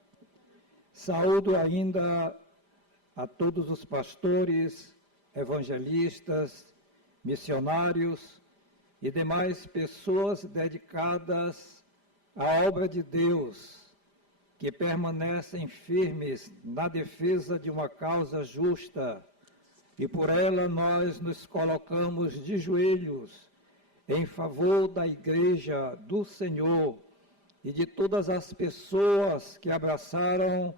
Saúdo ainda a todos os pastores, evangelistas, missionários e demais pessoas dedicadas à obra de Deus, que permanecem firmes na defesa de uma causa justa, e por ela nós nos colocamos de joelhos em favor da Igreja do Senhor e de todas as pessoas que abraçaram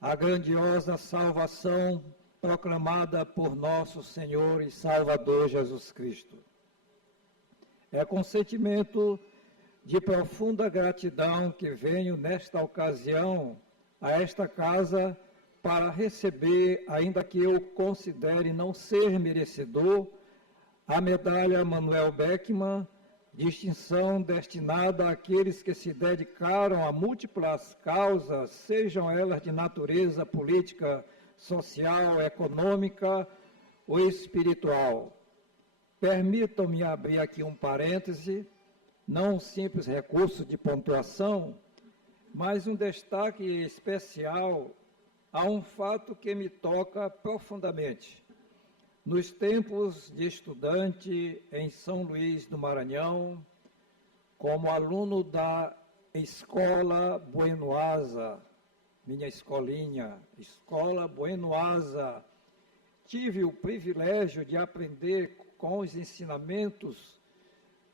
a grandiosa salvação proclamada por nosso Senhor e Salvador Jesus Cristo. É com sentimento de profunda gratidão que venho nesta ocasião a esta casa para receber, ainda que eu considere não ser merecedor, a medalha Manuel Beckmann, distinção destinada àqueles que se dedicaram a múltiplas causas, sejam elas de natureza política, social, econômica ou espiritual. Permitam-me abrir aqui um parêntese, não um simples recurso de pontuação, mas um destaque especial a um fato que me toca profundamente. Nos tempos de estudante em São Luís do Maranhão, como aluno da Escola Buenoasa, minha escolinha, Escola Buenoasa, tive o privilégio de aprender com os ensinamentos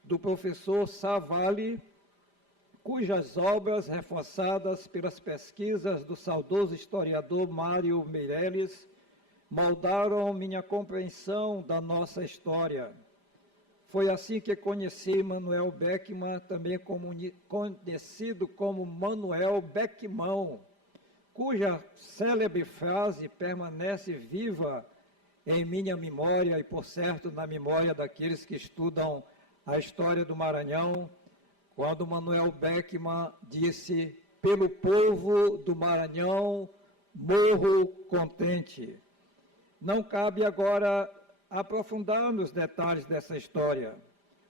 do professor Savali, cujas obras, reforçadas pelas pesquisas do saudoso historiador Mário Meirelles, moldaram minha compreensão da nossa história. Foi assim que conheci Manuel Beckmann, também conhecido como Manuel Beckmão, cuja célebre frase permanece viva em minha memória e, por certo, na memória daqueles que estudam a história do Maranhão, quando Manuel Beckmann disse: "Pelo povo do Maranhão morro contente". Não cabe agora aprofundar nos detalhes dessa história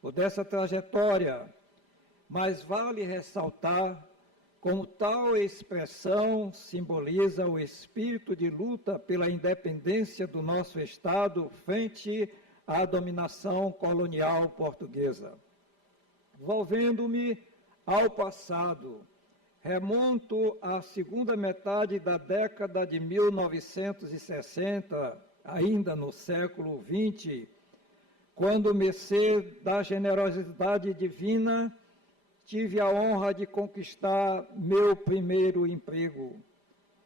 ou dessa trajetória, mas vale ressaltar como tal expressão simboliza o espírito de luta pela independência do nosso Estado frente à dominação colonial portuguesa. Volvendo-me ao passado, remonto à segunda metade da década de 1960, ainda no século XX, quando, mercê da generosidade divina, tive a honra de conquistar meu primeiro emprego.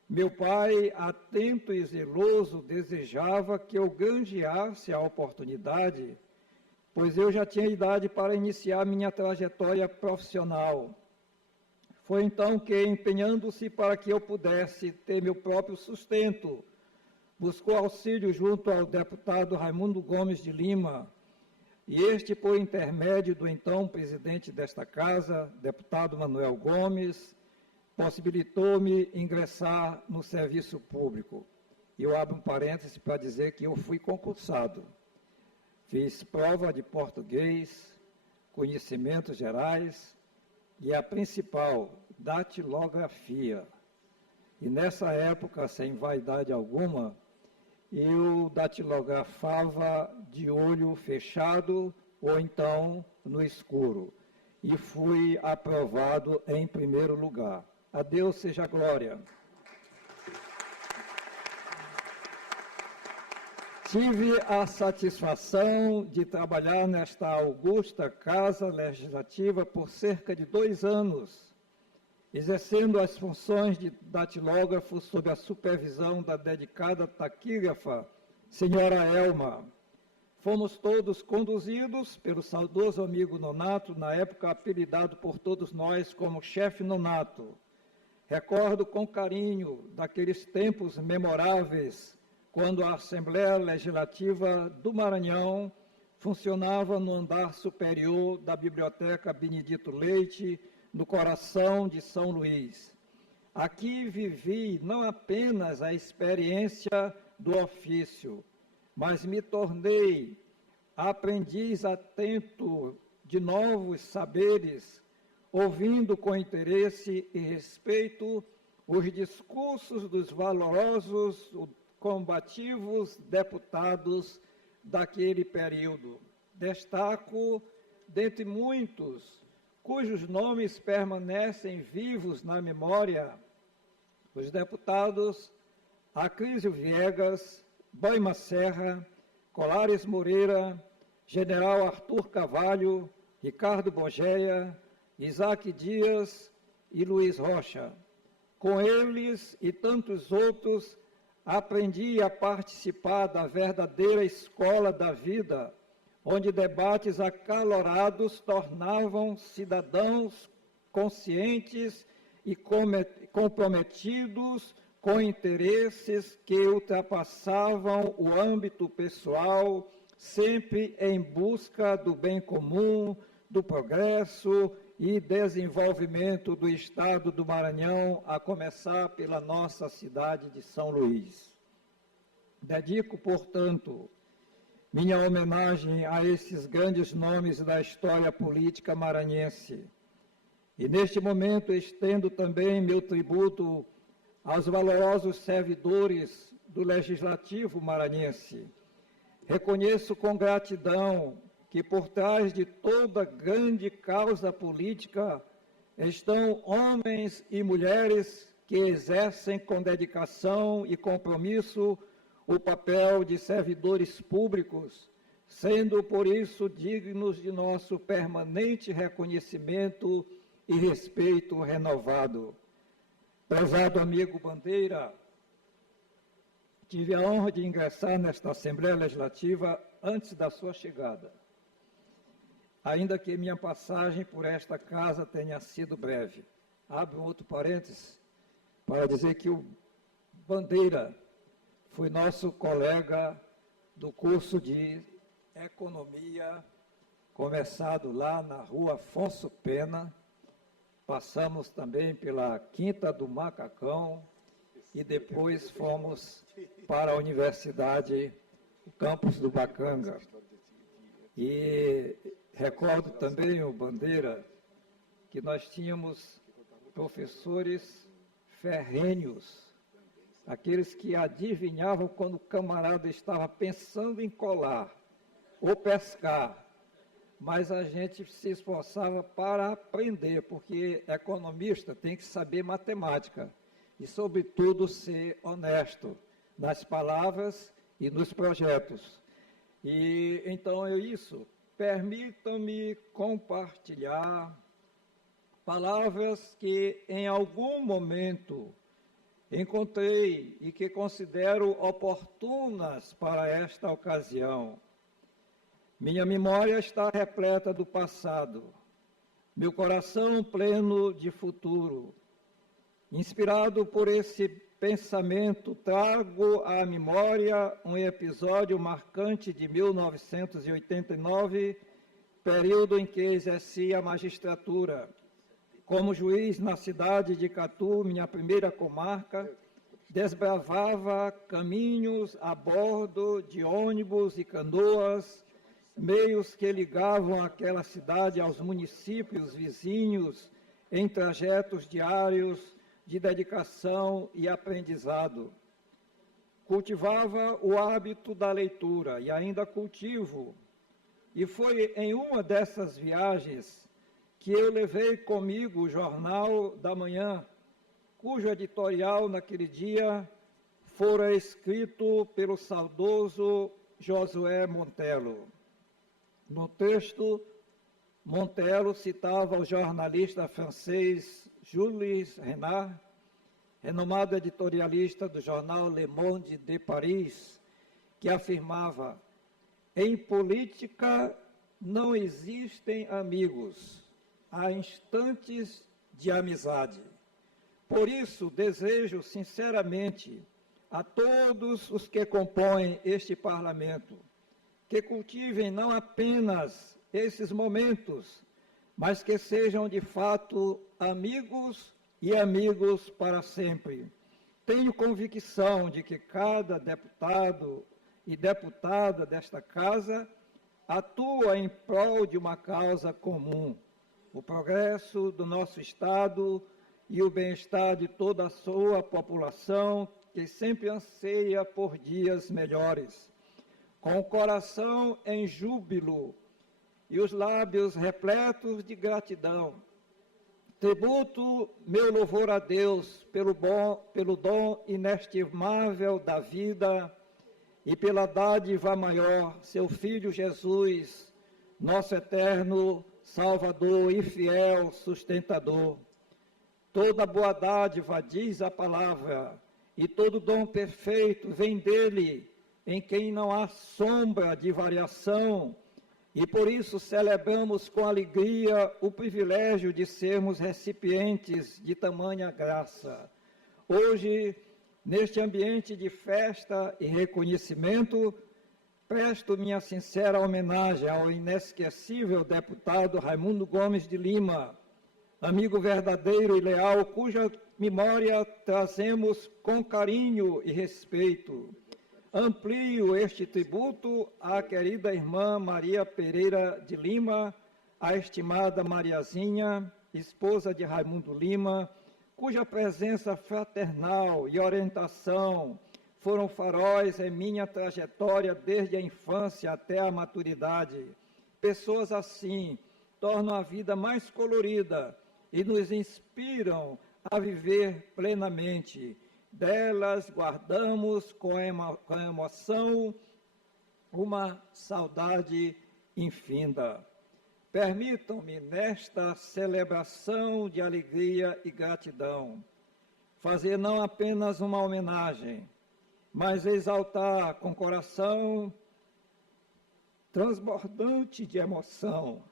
Meu pai, atento e zeloso, desejava que eu granjeasse a oportunidade, pois eu já tinha idade para iniciar minha trajetória profissional. Foi então que, empenhando-se para que eu pudesse ter meu próprio sustento, buscou auxílio junto ao deputado Raimundo Gomes de Lima, e este, por intermédio do então presidente desta casa, deputado Manuel Gomes, possibilitou-me ingressar no serviço público. E eu abro um parêntese para dizer que eu fui concursado. Fiz prova de português, conhecimentos gerais e a principal, datilografia. E nessa época, sem vaidade alguma, eu datilografava de olho fechado ou então no escuro. E fui aprovado em primeiro lugar. A Deus seja a glória. Tive a satisfação de trabalhar nesta augusta Casa Legislativa por cerca de 2 anos, exercendo as funções de datilógrafo sob a supervisão da dedicada taquígrafa Senhora Elma, fomos todos conduzidos pelo saudoso amigo Nonato, na época apelidado por todos nós como Chefe Nonato. Recordo com carinho daqueles tempos memoráveis, quando a Assembleia Legislativa do Maranhão funcionava no andar superior da Biblioteca Benedito Leite, no coração de São Luís. Aqui vivi não apenas a experiência do ofício, mas me tornei aprendiz atento de novos saberes, ouvindo com interesse e respeito os discursos dos valorosos, combativos deputados daquele período. Destaco, dentre muitos, cujos nomes permanecem vivos na memória, os deputados Acrísio Viegas, Boima Serra, Colares Moreira, General Arthur Carvalho, Ricardo Bogeia, Isaac Dias e Luiz Rocha. Com eles e tantos outros, aprendi a participar da verdadeira escola da vida, onde debates acalorados tornavam cidadãos conscientes e comprometidos com interesses que ultrapassavam o âmbito pessoal, sempre em busca do bem comum, do progresso e desenvolvimento do Estado do Maranhão, a começar pela nossa cidade de São Luís. Dedico, portanto, minha homenagem a esses grandes nomes da história política maranhense. E, neste momento, estendo também meu tributo aos valorosos servidores do Legislativo maranhense. Reconheço com gratidão que por trás de toda grande causa política estão homens e mulheres que exercem com dedicação e compromisso o papel de servidores públicos, sendo por isso dignos de nosso permanente reconhecimento e respeito renovado. Prezado amigo Bandeira, tive a honra de ingressar nesta Assembleia Legislativa antes da sua chegada, ainda que minha passagem por esta casa tenha sido breve. Abro um outro parênteses para dizer que o Bandeira foi nosso colega do curso de Economia, começado lá na Rua Afonso Pena. Passamos também pela Quinta do Macacão e depois fomos para a Universidade, o campus do Bacanga. E recordo também, o Bandeira, que nós tínhamos professores ferrenhos, aqueles que adivinhavam quando o camarada estava pensando em colar ou pescar, mas a gente se esforçava para aprender, porque economista tem que saber matemática e, sobretudo, ser honesto nas palavras e nos projetos. E então permitam-me compartilhar palavras que em algum momento encontrei e que considero oportunas para esta ocasião. Minha memória está repleta do passado, meu coração pleno de futuro. Inspirado por esse pensamento, trago à memória um episódio marcante de 1989, período em que exerci a magistratura. Como juiz na cidade de Catu, minha primeira comarca, desbravava caminhos a bordo de ônibus e canoas, meios que ligavam aquela cidade aos municípios vizinhos em trajetos diários de dedicação e aprendizado. Cultivava o hábito da leitura e ainda cultivo. E foi em uma dessas viagens que eu levei comigo o Jornal da Manhã, cujo editorial naquele dia fora escrito pelo saudoso Josué Montelo. No texto, Montelo citava o jornalista francês Jules Renard, renomado editorialista do jornal Le Monde de Paris, que afirmava: em política não existem amigos, há instantes de amizade. Por isso, desejo sinceramente a todos os que compõem este parlamento que cultivem não apenas esses momentos, mas que sejam de fato amigos e amigos para sempre. Tenho convicção de que cada deputado e deputada desta casa atua em prol de uma causa comum, o progresso do nosso Estado e o bem-estar de toda a sua população, que sempre anseia por dias melhores. Com o coração em júbilo e os lábios repletos de gratidão, tributo meu louvor a Deus pelo dom inestimável da vida e pela dádiva maior, seu Filho Jesus, nosso eterno Salvador e fiel sustentador. Toda boa dádiva, diz a palavra, e todo dom perfeito vem dele, em quem não há sombra de variação, e por isso celebramos com alegria o privilégio de sermos recipientes de tamanha graça. Hoje, neste ambiente de festa e reconhecimento, presto minha sincera homenagem ao inesquecível deputado Raimundo Gomes de Lima, amigo verdadeiro e leal, cuja memória trazemos com carinho e respeito. Amplio este tributo à querida irmã Maria Pereira de Lima, à estimada Mariazinha, esposa de Raimundo Lima, cuja presença fraternal e orientação foram faróis em minha trajetória desde a infância até a maturidade. Pessoas assim tornam a vida mais colorida e nos inspiram a viver plenamente. Delas guardamos com emoção uma saudade infinda. Permitam-me, nesta celebração de alegria e gratidão, fazer não apenas uma homenagem, mas exaltar com coração transbordante de emoção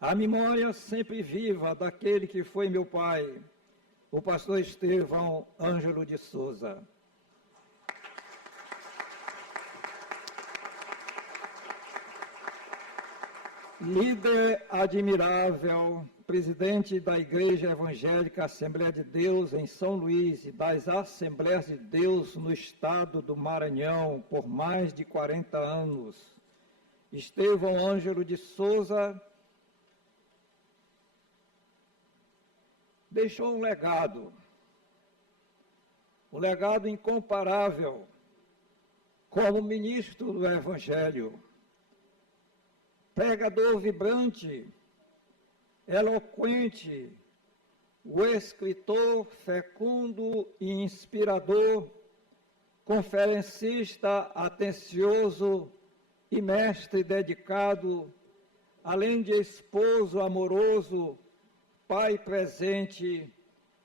a memória sempre viva daquele que foi meu pai, o pastor Estevão Ângelo de Souza. Líder admirável, presidente da Igreja Evangélica Assembleia de Deus em São Luís e das Assembleias de Deus no estado do Maranhão por mais de 40 anos, Estevão Ângelo de Souza deixou um legado incomparável como ministro do Evangelho, pregador vibrante, eloquente, o escritor fecundo e inspirador, conferencista atencioso e mestre dedicado, além de esposo amoroso, pai presente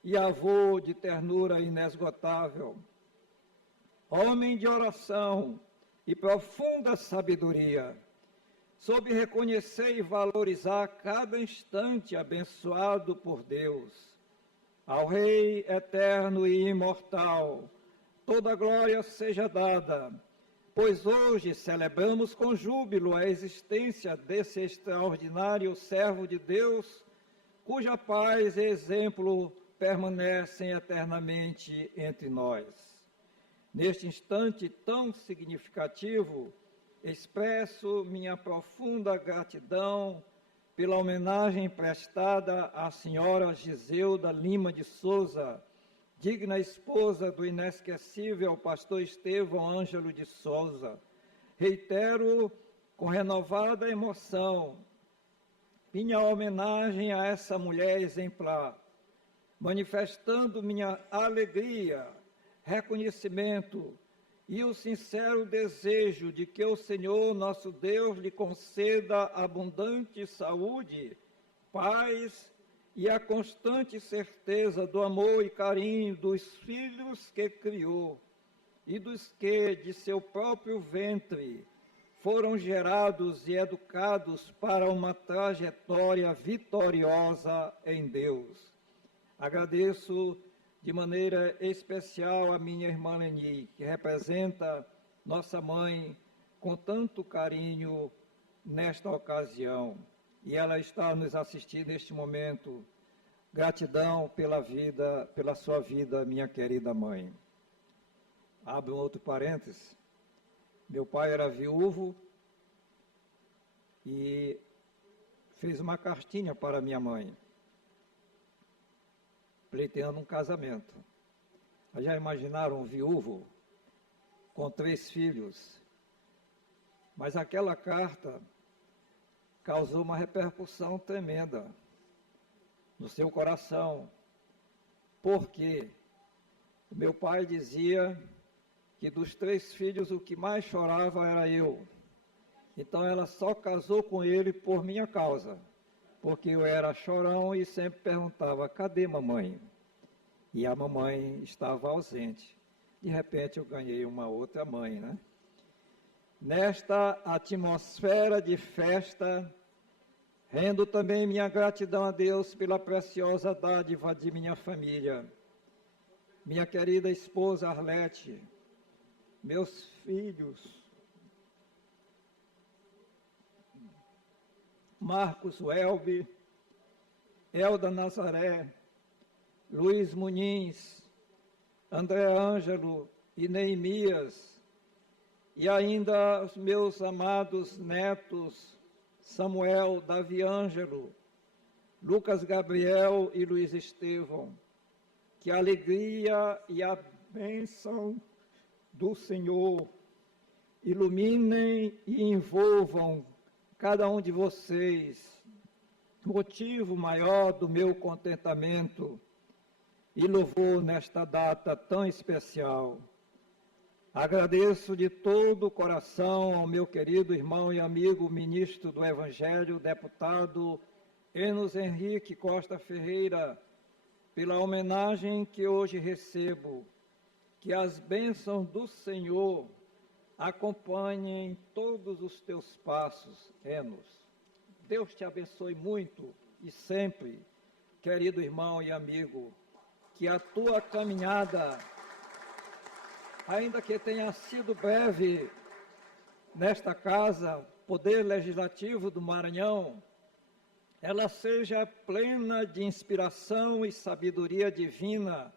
e avô de ternura inesgotável. Homem de oração e profunda sabedoria, soube reconhecer e valorizar cada instante abençoado por Deus. Ao Rei eterno e imortal, toda glória seja dada, pois hoje celebramos com júbilo a existência desse extraordinário servo de Deus, cuja paz e exemplo permanecem eternamente entre nós. Neste instante tão significativo, expresso minha profunda gratidão pela homenagem prestada à senhora Giseuda Lima de Souza, digna esposa do inesquecível pastor Estevão Ângelo de Souza. Reitero com renovada emoção minha homenagem a essa mulher exemplar, manifestando minha alegria, reconhecimento e o sincero desejo de que o Senhor, nosso Deus, lhe conceda abundante saúde, paz e a constante certeza do amor e carinho dos filhos que criou. e dos que de seu próprio ventre foram gerados e educados para uma trajetória vitoriosa em Deus. Agradeço de maneira especial a minha irmã Leni, que representa nossa mãe com tanto carinho nesta ocasião. E ela está nos assistindo neste momento. Gratidão pela vida, pela sua vida, minha querida mãe. Abro um outro parênteses. Meu pai era viúvo e fez uma cartinha para minha mãe, pleiteando um casamento. Já imaginaram um viúvo com 3 filhos? Mas aquela carta causou uma repercussão tremenda no seu coração, porque o meu pai dizia que dos 3 filhos o que mais chorava era eu. Então ela só casou com ele por minha causa, porque eu era chorão e sempre perguntava: cadê mamãe? E a mamãe estava ausente. De repente eu ganhei uma outra mãe, né? Nesta atmosfera de festa, rendo também minha gratidão a Deus pela preciosa dádiva de minha família, minha querida esposa Arlete, meus filhos, Marcos Welbe, Elda Nazaré, Luiz Muniz, André Ângelo e Neemias, e ainda os meus amados netos, Samuel, Davi Ângelo, Lucas Gabriel e Luiz Estevão. Que a alegria e a bênção do Senhor iluminem e envolvam cada um de vocês, motivo maior do meu contentamento e louvor nesta data tão especial. Agradeço de todo o coração ao meu querido irmão e amigo ministro do Evangelho, deputado Enos Henrique Costa Ferreira, pela homenagem que hoje recebo. Que as bênçãos do Senhor acompanhem todos os teus passos, Enos. Deus te abençoe muito e sempre, querido irmão e amigo, que a tua caminhada, ainda que tenha sido breve nesta casa, Poder Legislativo do Maranhão, ela seja plena de inspiração e sabedoria divina,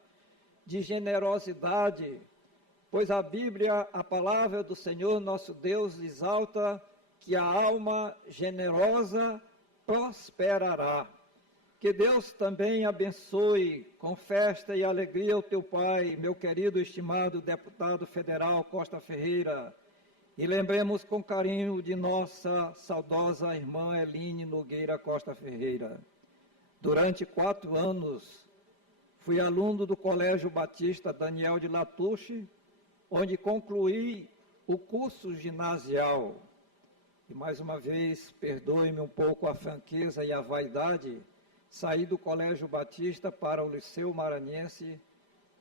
de generosidade, pois a Bíblia, a palavra do Senhor nosso Deus, exalta que a alma generosa prosperará. Que Deus também abençoe com festa e alegria o teu pai, meu querido e estimado deputado federal Costa Ferreira. E lembremos com carinho de nossa saudosa irmã Eline Nogueira Costa Ferreira. Durante 4 anos, fui aluno do Colégio Batista Daniel de Latouche, onde concluí o curso ginasial. E mais uma vez, perdoe-me um pouco a franqueza e a vaidade, saí do Colégio Batista para o Liceu Maranhense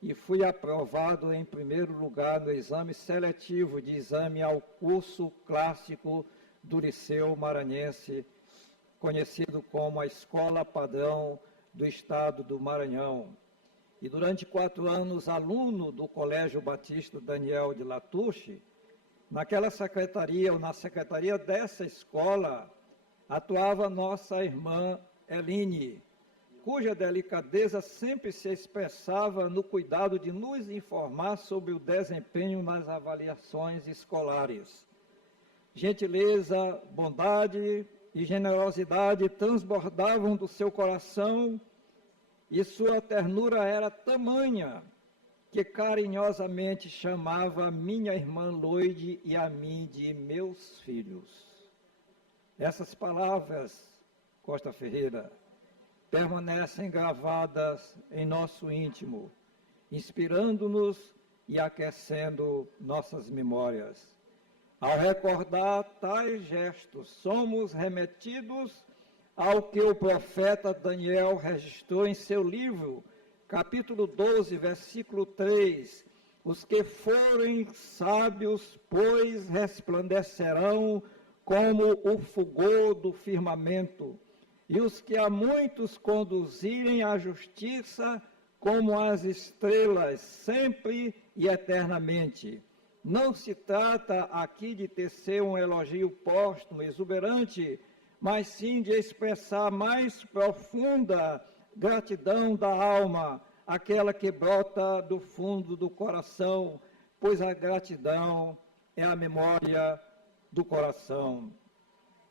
e fui aprovado em primeiro lugar no exame seletivo de exame ao curso clássico do Liceu Maranhense, conhecido como a Escola Padrão do Estado do Maranhão. E durante 4 anos, aluno do Colégio Batista Daniel de Latouche, naquela secretaria, ou na secretaria dessa escola, atuava nossa irmã Eline, cuja delicadeza sempre se expressava no cuidado de nos informar sobre o desempenho nas avaliações escolares. Gentileza, bondade e generosidade transbordavam do seu coração e sua ternura era tamanha que carinhosamente chamava minha irmã Loide e a mim de meus filhos. Essas palavras, Costa Ferreira, permanecem gravadas em nosso íntimo, inspirando-nos e aquecendo nossas memórias. Ao recordar tais gestos, somos remetidos ao que o profeta Daniel registrou em seu livro, capítulo 12, versículo 3, Os que forem sábios, pois, resplandecerão como o fulgor do firmamento, e os que a muitos conduzirem à justiça, como as estrelas, sempre e eternamente. Não se trata aqui de tecer um elogio póstumo, exuberante, mas sim de expressar mais profunda gratidão da alma, aquela que brota do fundo do coração, pois a gratidão é a memória do coração.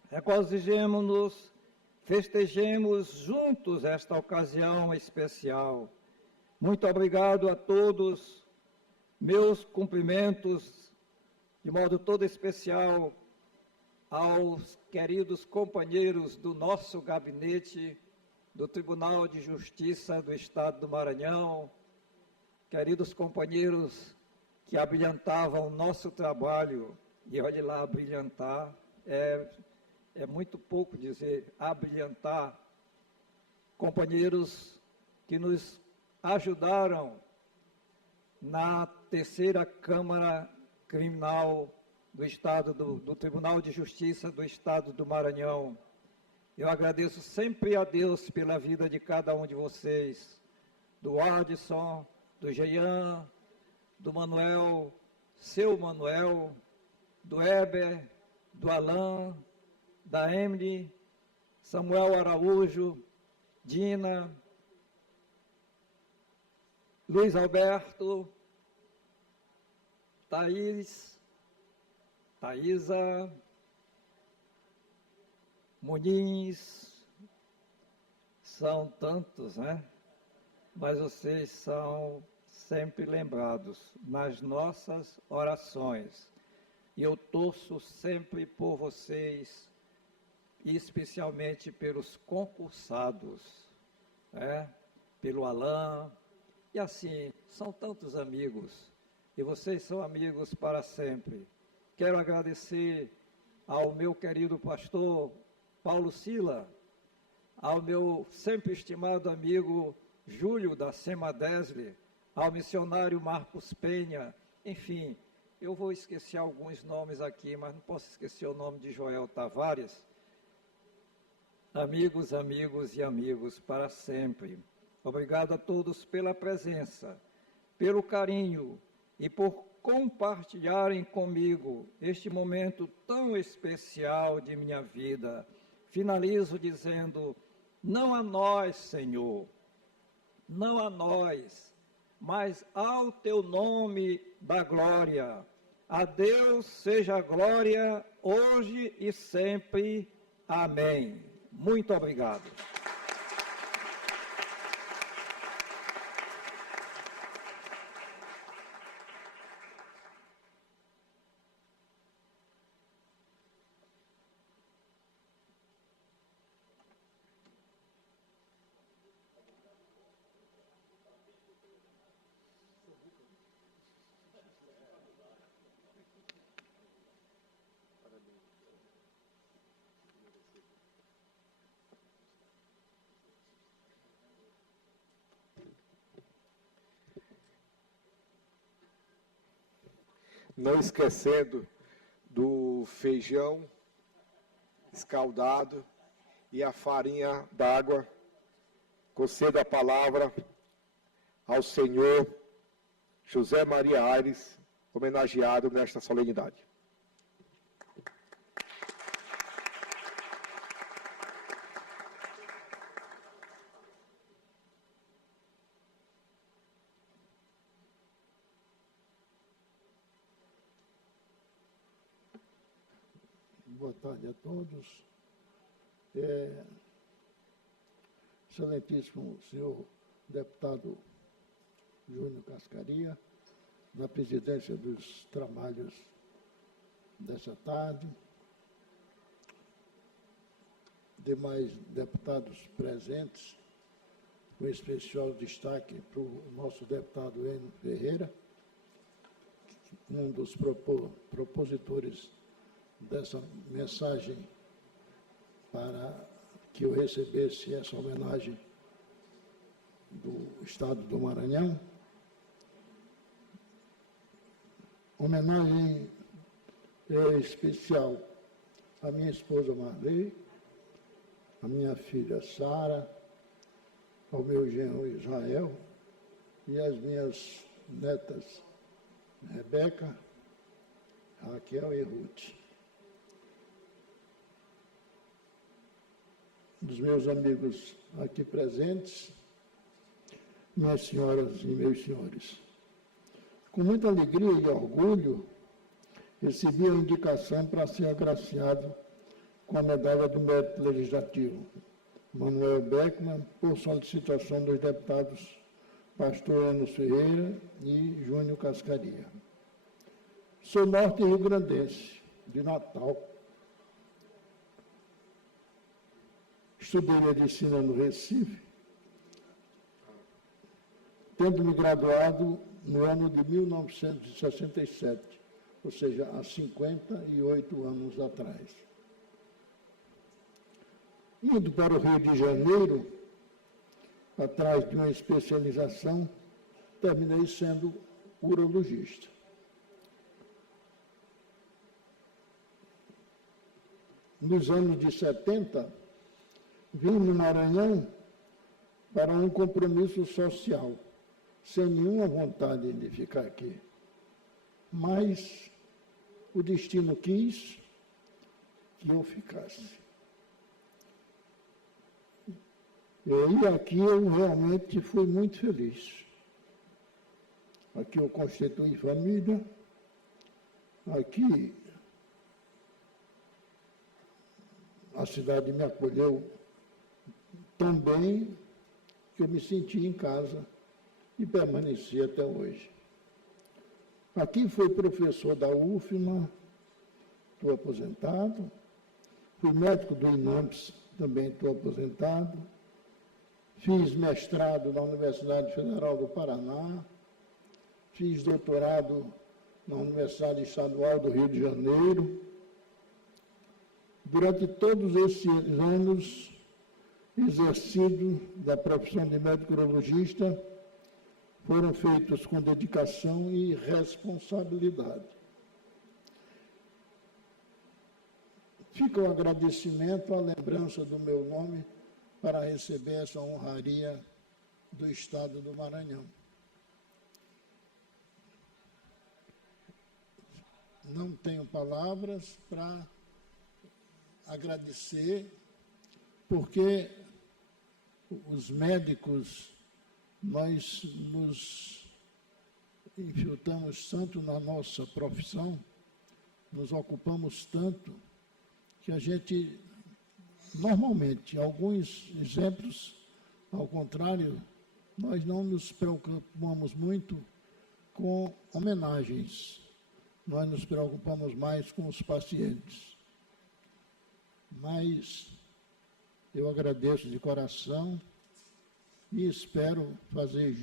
Regozijemo-nos, festejemos juntos esta ocasião especial. Muito obrigado a todos, meus cumprimentos, de modo todo especial, aos queridos companheiros do nosso gabinete do Tribunal de Justiça do Estado do Maranhão, queridos companheiros que abrilhantavam o nosso trabalho, e olhe lá, abrilhantar, é muito pouco dizer abrilhantar, companheiros que nos ajudaram na terceira Câmara Criminal do Estado, do Tribunal de Justiça do Estado do Maranhão. Eu agradeço sempre a Deus pela vida de cada um de vocês, do Adson, do Jean, do Manuel, seu Manuel, do Heber, do Alain, da Emily, Samuel Araújo, Dina, Luiz Alberto, Thaisa, Muniz, são tantos, né? Mas vocês são sempre lembrados nas nossas orações. E eu torço sempre por vocês, e especialmente pelos concursados, né? Pelo Alain, e assim, são tantos amigos, e vocês são amigos para sempre. Quero agradecer ao meu querido pastor Paulo Sila, ao meu sempre estimado amigo Júlio da Semadesle, ao missionário Marcos Penha, enfim, eu vou esquecer alguns nomes aqui, mas não posso esquecer o nome de Joel Tavares. Amigos, amigos e amigos para sempre. Obrigado a todos pela presença, pelo carinho e por compartilharem comigo este momento tão especial de minha vida. Finalizo dizendo, não a nós, Senhor, não a nós, mas ao teu nome da glória. A Deus seja a glória, hoje e sempre. Amém. Muito obrigado. Não esquecendo do feijão escaldado e a farinha d'água, concedo a palavra ao senhor José Maria Aires, homenageado nesta solenidade. Boa tarde a todos. Excelentíssimo senhor deputado Júnior Cascaria, na presidência dos trabalhos dessa tarde, demais deputados presentes, com especial destaque para o nosso deputado Enio Ferreira, um dos propositores dessa mensagem para que eu recebesse essa homenagem do Estado do Maranhão. homenagem especial à minha esposa Marley, à minha filha Sara, ao meu genro Israel e às minhas netas Rebeca, Raquel e Ruth. Dos meus amigos aqui presentes, minhas senhoras e meus senhores. Com muita alegria e orgulho, recebi a indicação para ser agraciado com a medalha do mérito legislativo, Manuel Beckmann, por solicitação dos deputados Pastor Enos Ferreira e Júnior Cascaria. Sou norte-rio-grandense, de Natal. Estudei medicina no Recife, tendo me graduado no ano de 1967, ou seja, há 58 anos atrás. Indo para o Rio de Janeiro, atrás de uma especialização, terminei sendo urologista. Nos anos de 70, vim no Maranhão para um compromisso social, sem nenhuma vontade de ficar aqui. Mas o destino quis que eu ficasse. E aqui eu realmente fui muito feliz. Aqui eu constituí família, aqui a cidade me acolheu tão bem que eu me senti em casa e permaneci até hoje. Aqui fui professor da UFMA, estou aposentado, fui médico do INAMPS, também estou aposentado, fiz mestrado na Universidade Federal do Paraná, fiz doutorado na Universidade Estadual do Rio de Janeiro. Durante todos esses anos, exercido da profissão de médico urologista, foram feitos com dedicação e responsabilidade. Fica o agradecimento à lembrança do meu nome para receber essa honraria do Estado do Maranhão. Não tenho palavras para agradecer, porque os médicos, nós nos infiltramos tanto na nossa profissão, nos ocupamos tanto, que a gente, normalmente, alguns exemplos, ao contrário, nós não nos preocupamos muito com homenagens, nós nos preocupamos mais com os pacientes. Mas eu agradeço de coração e espero fazer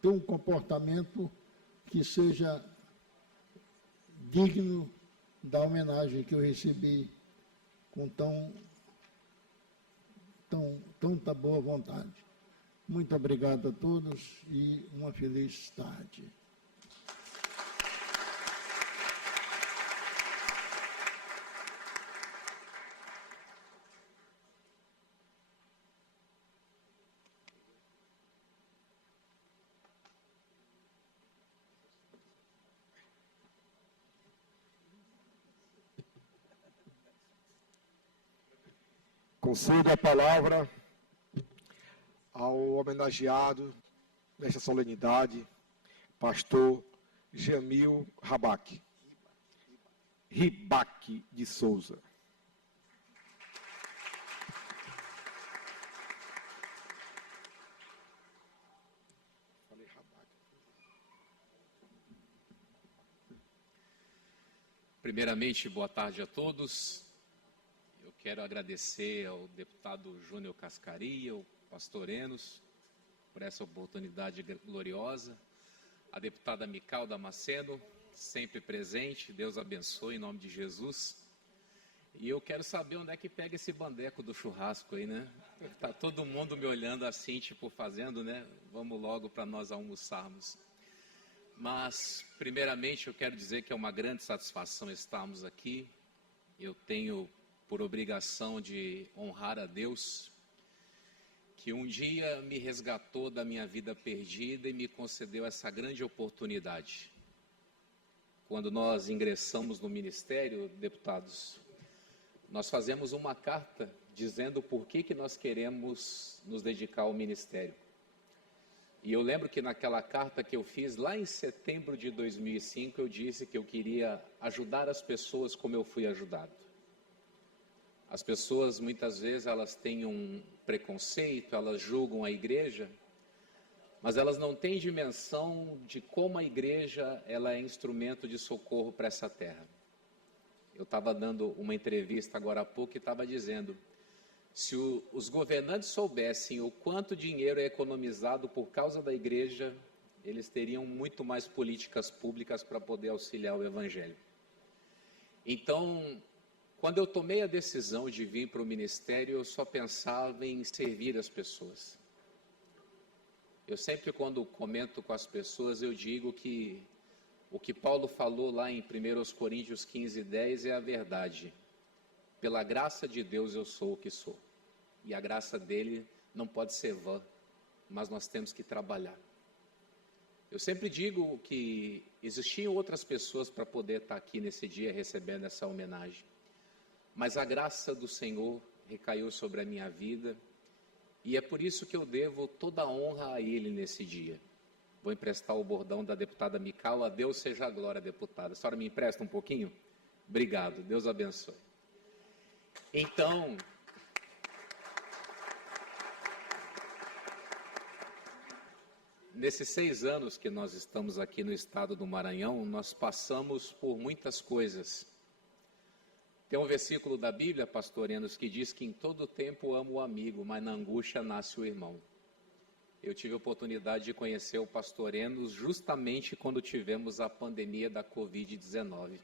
ter um comportamento que seja digno da homenagem que eu recebi com tanta boa vontade. Muito obrigado a todos e uma feliz tarde. Concedo a palavra ao homenageado nesta solenidade, pastor Jamil Ribac de Souza. Primeiramente, boa tarde a todos. Eu quero agradecer ao deputado Júnior Cascaria, ao pastor Enos, por essa oportunidade gloriosa. A deputada Mical Damasceno, sempre presente, Deus abençoe em nome de Jesus. E eu quero saber onde é que pega esse bandeco do churrasco aí, né? Tá todo mundo me olhando assim, tipo, fazendo, né? Vamos logo para nós almoçarmos. Mas, primeiramente, eu quero dizer que é uma grande satisfação estarmos aqui. Eu tenho por obrigação de honrar a Deus, que um dia me resgatou da minha vida perdida e me concedeu essa grande oportunidade. Quando nós ingressamos no ministério, deputados, nós fazemos uma carta dizendo por que nós queremos nos dedicar ao ministério. E eu lembro que naquela carta que eu fiz lá em setembro de 2005, eu disse que eu queria ajudar as pessoas como eu fui ajudado. As pessoas, muitas vezes, elas têm um preconceito, elas julgam a igreja, mas elas não têm dimensão de como a igreja ela é instrumento de socorro para essa terra. Eu estava dando uma entrevista agora há pouco e estava dizendo, se os governantes soubessem o quanto dinheiro é economizado por causa da igreja, eles teriam muito mais políticas públicas para poder auxiliar o evangelho. Então, quando eu tomei a decisão de vir para o ministério, eu só pensava em servir as pessoas. Eu sempre, quando comento com as pessoas, eu digo que o que Paulo falou lá em 1 Coríntios 15:10 é a verdade. Pela graça de Deus eu sou o que sou. E a graça dele não pode ser vã, mas nós temos que trabalhar. Eu sempre digo que existiam outras pessoas para poder estar aqui nesse dia recebendo essa homenagem. Mas a graça do Senhor recaiu sobre a minha vida e é por isso que eu devo toda a honra a Ele nesse dia. Vou emprestar o bordão da deputada Mical. A Deus seja a glória, deputada. A senhora me empresta um pouquinho? Obrigado, Deus abençoe. Então, nesses 6 anos que nós estamos aqui no estado do Maranhão, nós passamos por muitas coisas. Tem um versículo da Bíblia, pastor Enos, que diz que em todo tempo amo o amigo, mas na angústia nasce o irmão. Eu tive a oportunidade de conhecer o pastor Enos justamente quando tivemos a pandemia da Covid-19.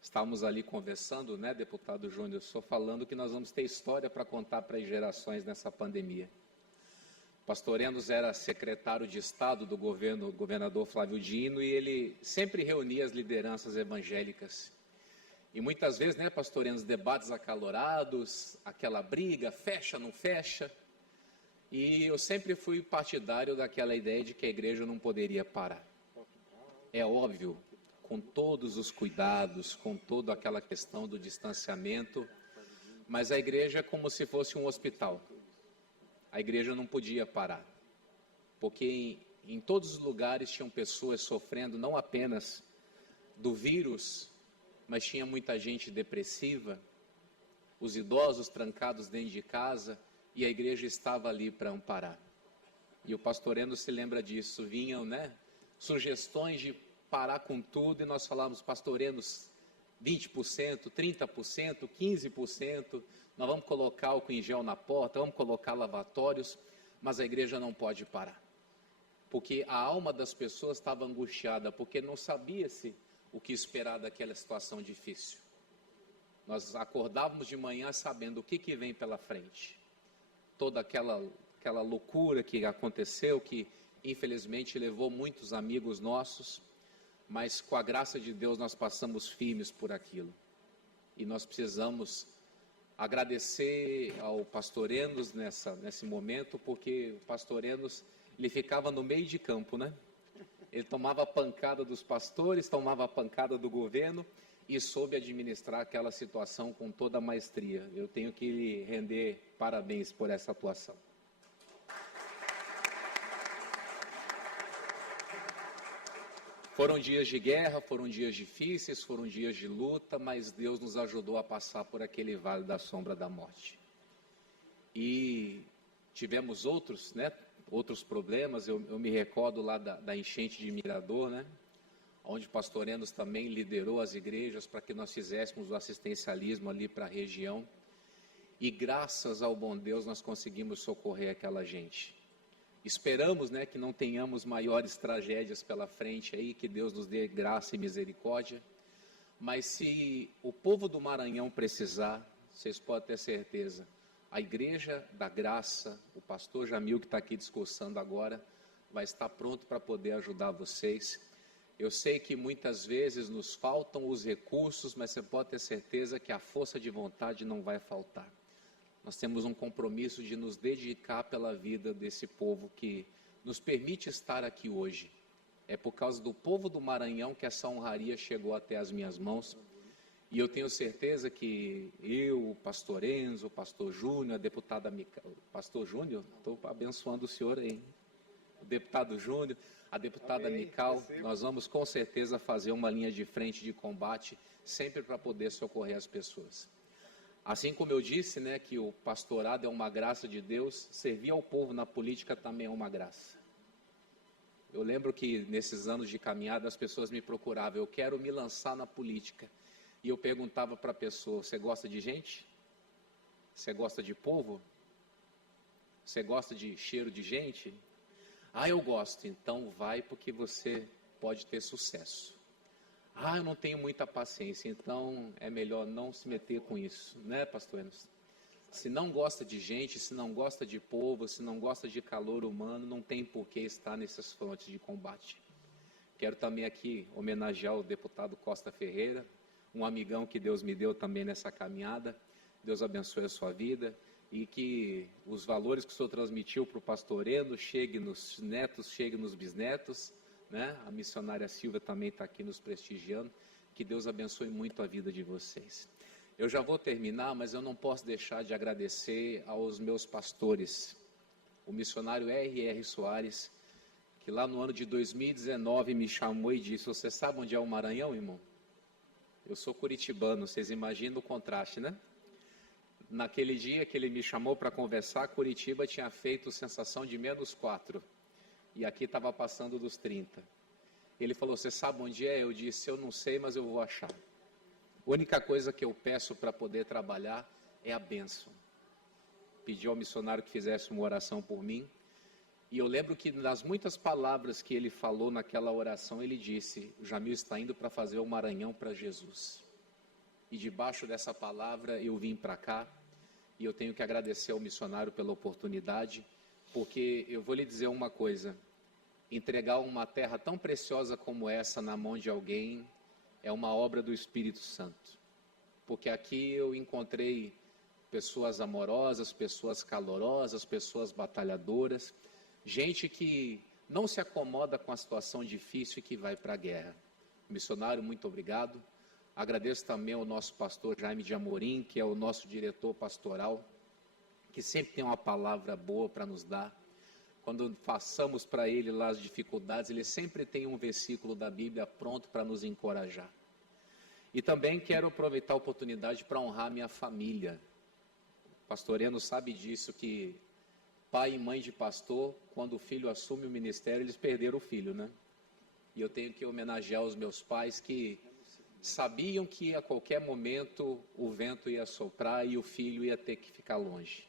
Estávamos ali conversando, né, deputado Júnior, só falando que nós vamos ter história para contar para as gerações nessa pandemia. O pastor Enos era secretário de Estado do governo, do governador Flávio Dino, e ele sempre reunia as lideranças evangélicas. E muitas vezes, né, pastor Enos, debates acalorados, aquela briga, fecha, não fecha. E eu sempre fui partidário daquela ideia de que a igreja não poderia parar. É óbvio, com todos os cuidados, com toda aquela questão do distanciamento, mas a igreja é como se fosse um hospital. A igreja não podia parar, porque em todos os lugares tinham pessoas sofrendo não apenas do vírus, mas tinha muita gente depressiva, os idosos trancados dentro de casa, e a igreja estava ali para amparar. E o pastor Enos se lembra disso, vinham, né, sugestões de parar com tudo, e nós falávamos, pastor Enos, 20%, 30%, 15%, nós vamos colocar álcool em gel na porta, vamos colocar lavatórios, mas a igreja não pode parar. Porque a alma das pessoas estava angustiada, porque não sabia-se o que esperar daquela situação difícil. Nós acordávamos de manhã sabendo o que vem pela frente. Toda aquela loucura que aconteceu, que infelizmente levou muitos amigos nossos, mas com a graça de Deus nós passamos firmes por aquilo. E nós precisamos agradecer ao pastor Enos nesse momento, porque o pastor Enos, ele ficava no meio de campo, né? Ele tomava a pancada dos pastores, tomava a pancada do governo e soube administrar aquela situação com toda a maestria. Eu tenho que lhe render parabéns por essa atuação. Foram dias de guerra, foram dias difíceis, foram dias de luta, mas Deus nos ajudou a passar por aquele vale da sombra da morte. E tivemos outros, né? Outros problemas, eu me recordo lá da enchente de Mirador, né? Onde o pastor Enos também liderou as igrejas para que nós fizéssemos o assistencialismo ali para a região. E graças ao bom Deus nós conseguimos socorrer aquela gente. Esperamos, né, que não tenhamos maiores tragédias pela frente aí, que Deus nos dê graça e misericórdia. Mas se o povo do Maranhão precisar, vocês podem ter certeza, a Igreja da Graça, o pastor Jamil que está aqui discursando agora, vai estar pronto para poder ajudar vocês. Eu sei que muitas vezes nos faltam os recursos, mas você pode ter certeza que a força de vontade não vai faltar. Nós temos um compromisso de nos dedicar pela vida desse povo que nos permite estar aqui hoje. É por causa do povo do Maranhão que essa honraria chegou até as minhas mãos. E eu tenho certeza que eu, o pastor Enzo, o pastor Júnior, a deputada pastor Júnior, estou abençoando o senhor aí, o deputado Júnior, a deputada Mical, nós vamos com certeza fazer uma linha de frente de combate, sempre para poder socorrer as pessoas. Assim como eu disse, né, que o pastorado é uma graça de Deus, servir ao povo na política também é uma graça. Eu lembro que nesses anos de caminhada as pessoas me procuravam, eu quero me lançar na política. E eu perguntava para a pessoa, você gosta de gente? Você gosta de povo? Você gosta de cheiro de gente? Ah, eu gosto, então vai porque você pode ter sucesso. Ah, eu não tenho muita paciência, então é melhor não se meter com isso, né, pastor Enos? Se não gosta de gente, se não gosta de povo, se não gosta de calor humano, não tem por que estar nessas frontes de combate. Quero também aqui homenagear o deputado Costa Ferreira, um amigão que Deus me deu também nessa caminhada. Deus abençoe a sua vida e que os valores que o senhor transmitiu para o pastor Eno chegue nos netos, chegue nos bisnetos, né? A missionária Silvia também está aqui nos prestigiando. Que Deus abençoe muito a vida de vocês. Eu já vou terminar, mas eu não posso deixar de agradecer aos meus pastores. O missionário R.R. Soares, que lá no ano de 2019 me chamou e disse, você sabe onde é o Maranhão, irmão? Eu sou curitibano, vocês imaginam o contraste, né? Naquele dia que ele me chamou para conversar, Curitiba tinha feito sensação de -4. E aqui estava passando dos 30. Ele falou, você sabe onde é? Eu disse, eu não sei, mas eu vou achar. A única coisa que eu peço para poder trabalhar é a bênção. Pedi ao missionário que fizesse uma oração por mim. E eu lembro que nas muitas palavras que ele falou naquela oração, ele disse, o Jamil está indo para fazer o Maranhão para Jesus. E debaixo dessa palavra eu vim para cá, e eu tenho que agradecer ao missionário pela oportunidade, porque eu vou lhe dizer uma coisa, entregar uma terra tão preciosa como essa na mão de alguém é uma obra do Espírito Santo. Porque aqui eu encontrei pessoas amorosas, pessoas calorosas, pessoas batalhadoras, gente que não se acomoda com a situação difícil e que vai para a guerra. Missionário, muito obrigado. Agradeço também ao nosso pastor Jaime de Amorim, que é o nosso diretor pastoral, que sempre tem uma palavra boa para nos dar. Quando passamos para ele lá as dificuldades, ele sempre tem um versículo da Bíblia pronto para nos encorajar. E também quero aproveitar a oportunidade para honrar minha família. O pastor Eno sabe disso, que pai e mãe de pastor, quando o filho assume o ministério, eles perderam o filho, né? E eu tenho que homenagear os meus pais que sabiam que a qualquer momento o vento ia soprar e o filho ia ter que ficar longe.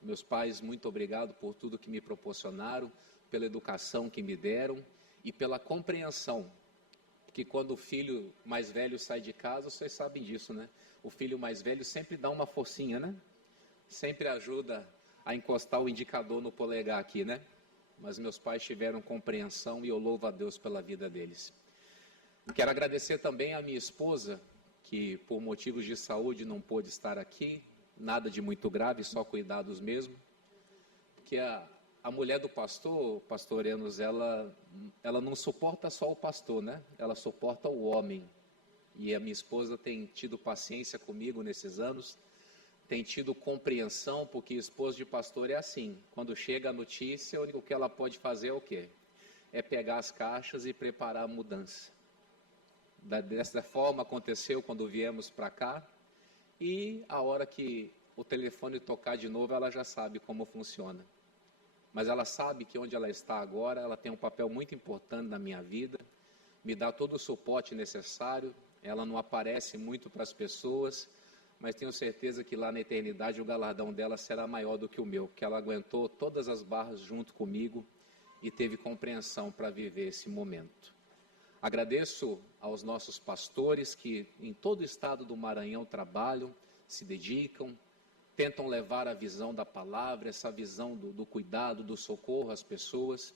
Meus pais, muito obrigado por tudo que me proporcionaram, pela educação que me deram e pela compreensão. Porque quando o filho mais velho sai de casa, vocês sabem disso, né? O filho mais velho sempre dá uma forcinha, né? Sempre ajuda a encostar o indicador no polegar aqui, né? Mas meus pais tiveram compreensão e eu louvo a Deus pela vida deles. Quero agradecer também à minha esposa, que por motivos de saúde não pôde estar aqui, nada de muito grave, só cuidados mesmo. Porque a mulher do pastor Enos, ela não suporta só o pastor, né? Ela suporta o homem. E a minha esposa tem tido paciência comigo nesses anos, tem tido compreensão, porque esposa de pastor é assim. Quando chega a notícia, o único que ela pode fazer é o quê? É pegar as caixas e preparar a mudança. Dessa forma aconteceu quando viemos para cá, e a hora que o telefone tocar de novo, ela já sabe como funciona. Mas ela sabe que onde ela está agora, ela tem um papel muito importante na minha vida, me dá todo o suporte necessário, ela não aparece muito para as pessoas, mas tenho certeza que lá na eternidade o galardão dela será maior do que o meu, porque ela aguentou todas as barras junto comigo e teve compreensão para viver esse momento. Agradeço aos nossos pastores que em todo o estado do Maranhão trabalham, se dedicam, tentam levar a visão da palavra, essa visão do cuidado, do socorro às pessoas.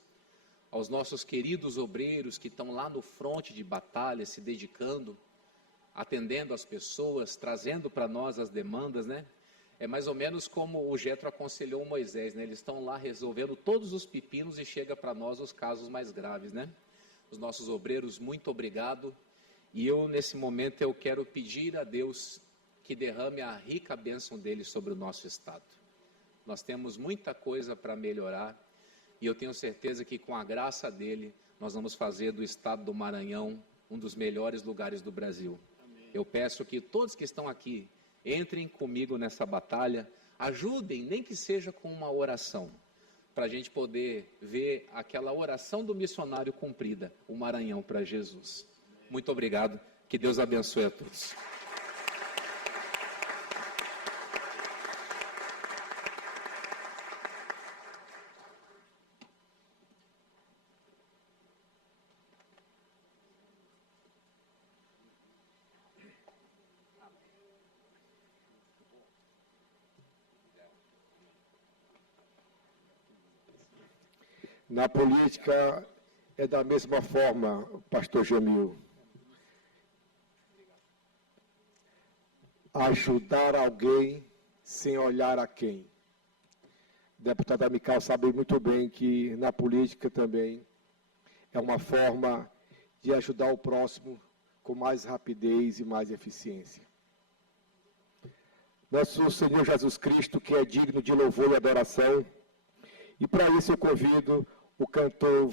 Aos nossos queridos obreiros que estão lá no fronte de batalha, se dedicando, atendendo as pessoas, trazendo para nós as demandas, né? É mais ou menos como o Jetro aconselhou Moisés, né? Eles estão lá resolvendo todos os pepinos e chega para nós os casos mais graves, né? Os nossos obreiros, muito obrigado. E eu, nesse momento, eu quero pedir a Deus que derrame a rica bênção dele sobre o nosso estado. Nós temos muita coisa para melhorar e eu tenho certeza que com a graça dele, nós vamos fazer do estado do Maranhão um dos melhores lugares do Brasil. Amém. Eu peço que todos que estão aqui entrem comigo nessa batalha, ajudem, nem que seja com uma oração, para a gente poder ver aquela oração do missionário cumprida, o Maranhão para Jesus. Muito obrigado, que Deus abençoe a todos. Na política é da mesma forma, pastor Jamil. Ajudar alguém sem olhar a quem. Deputada Mical sabe muito bem que na política também é uma forma de ajudar o próximo com mais rapidez e mais eficiência. Nosso Senhor Jesus Cristo, que é digno de louvor e adoração, e para isso eu convido o cantor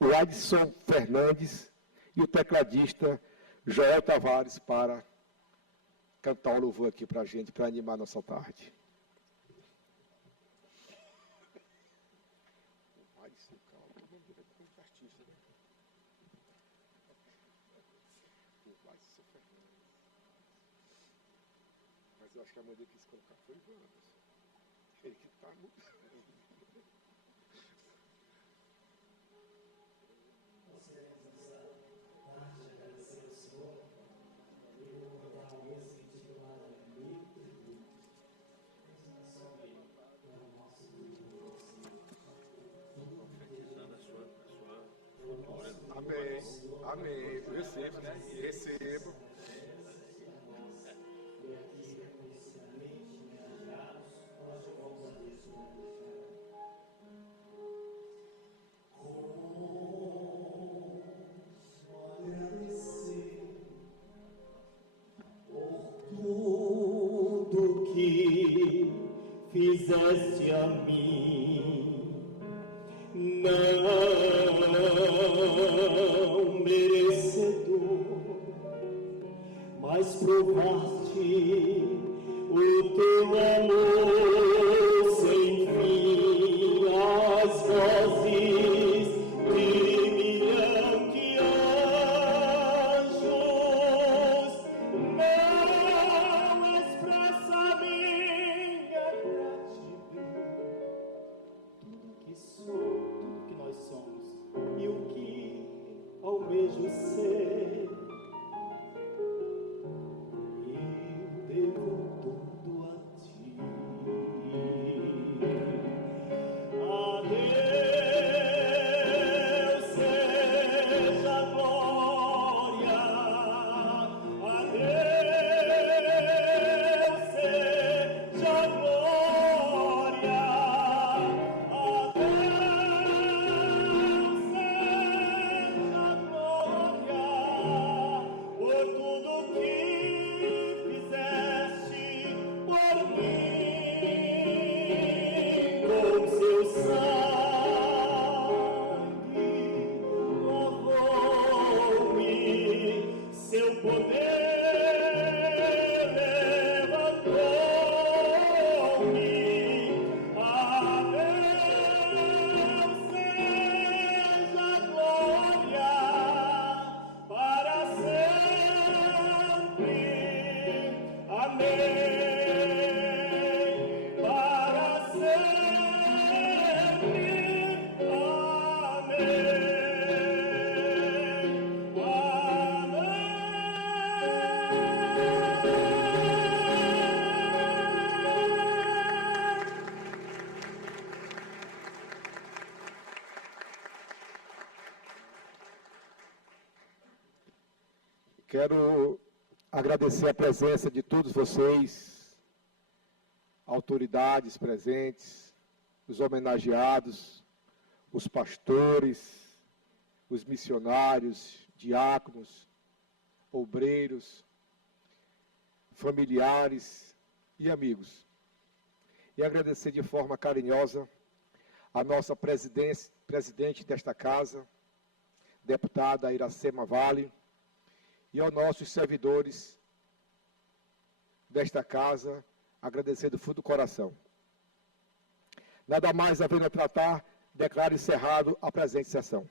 Wadson Fernandes e o tecladista Joel Tavares para cantar um louvor aqui para a gente, para animar nossa tarde. Mas eu acho que a mãe dele quis colocar foi o Anderson. Ele que está no... Amém, amém, recebo, né? Recebo. Tudo que fizeste a mim, não merecedor, mas provaste o teu amor sem fim. As vozes de milhão de anjos não expressa minha gratidão. Tudo que sou, tudo que nós somos e o que almejo ser, eu devo tudo a ti. A Deus seja a glória, a Deus seja a glória, a Deus seja a glória. Quero agradecer a presença de todos vocês, autoridades presentes, os homenageados, os pastores, os missionários, diáconos, obreiros, familiares e amigos. E agradecer de forma carinhosa a nossa presidente desta casa, deputada Iracema Vale, e aos nossos servidores desta casa, agradecer do fundo do coração. Nada mais havendo a tratar, declaro encerrado a presente sessão.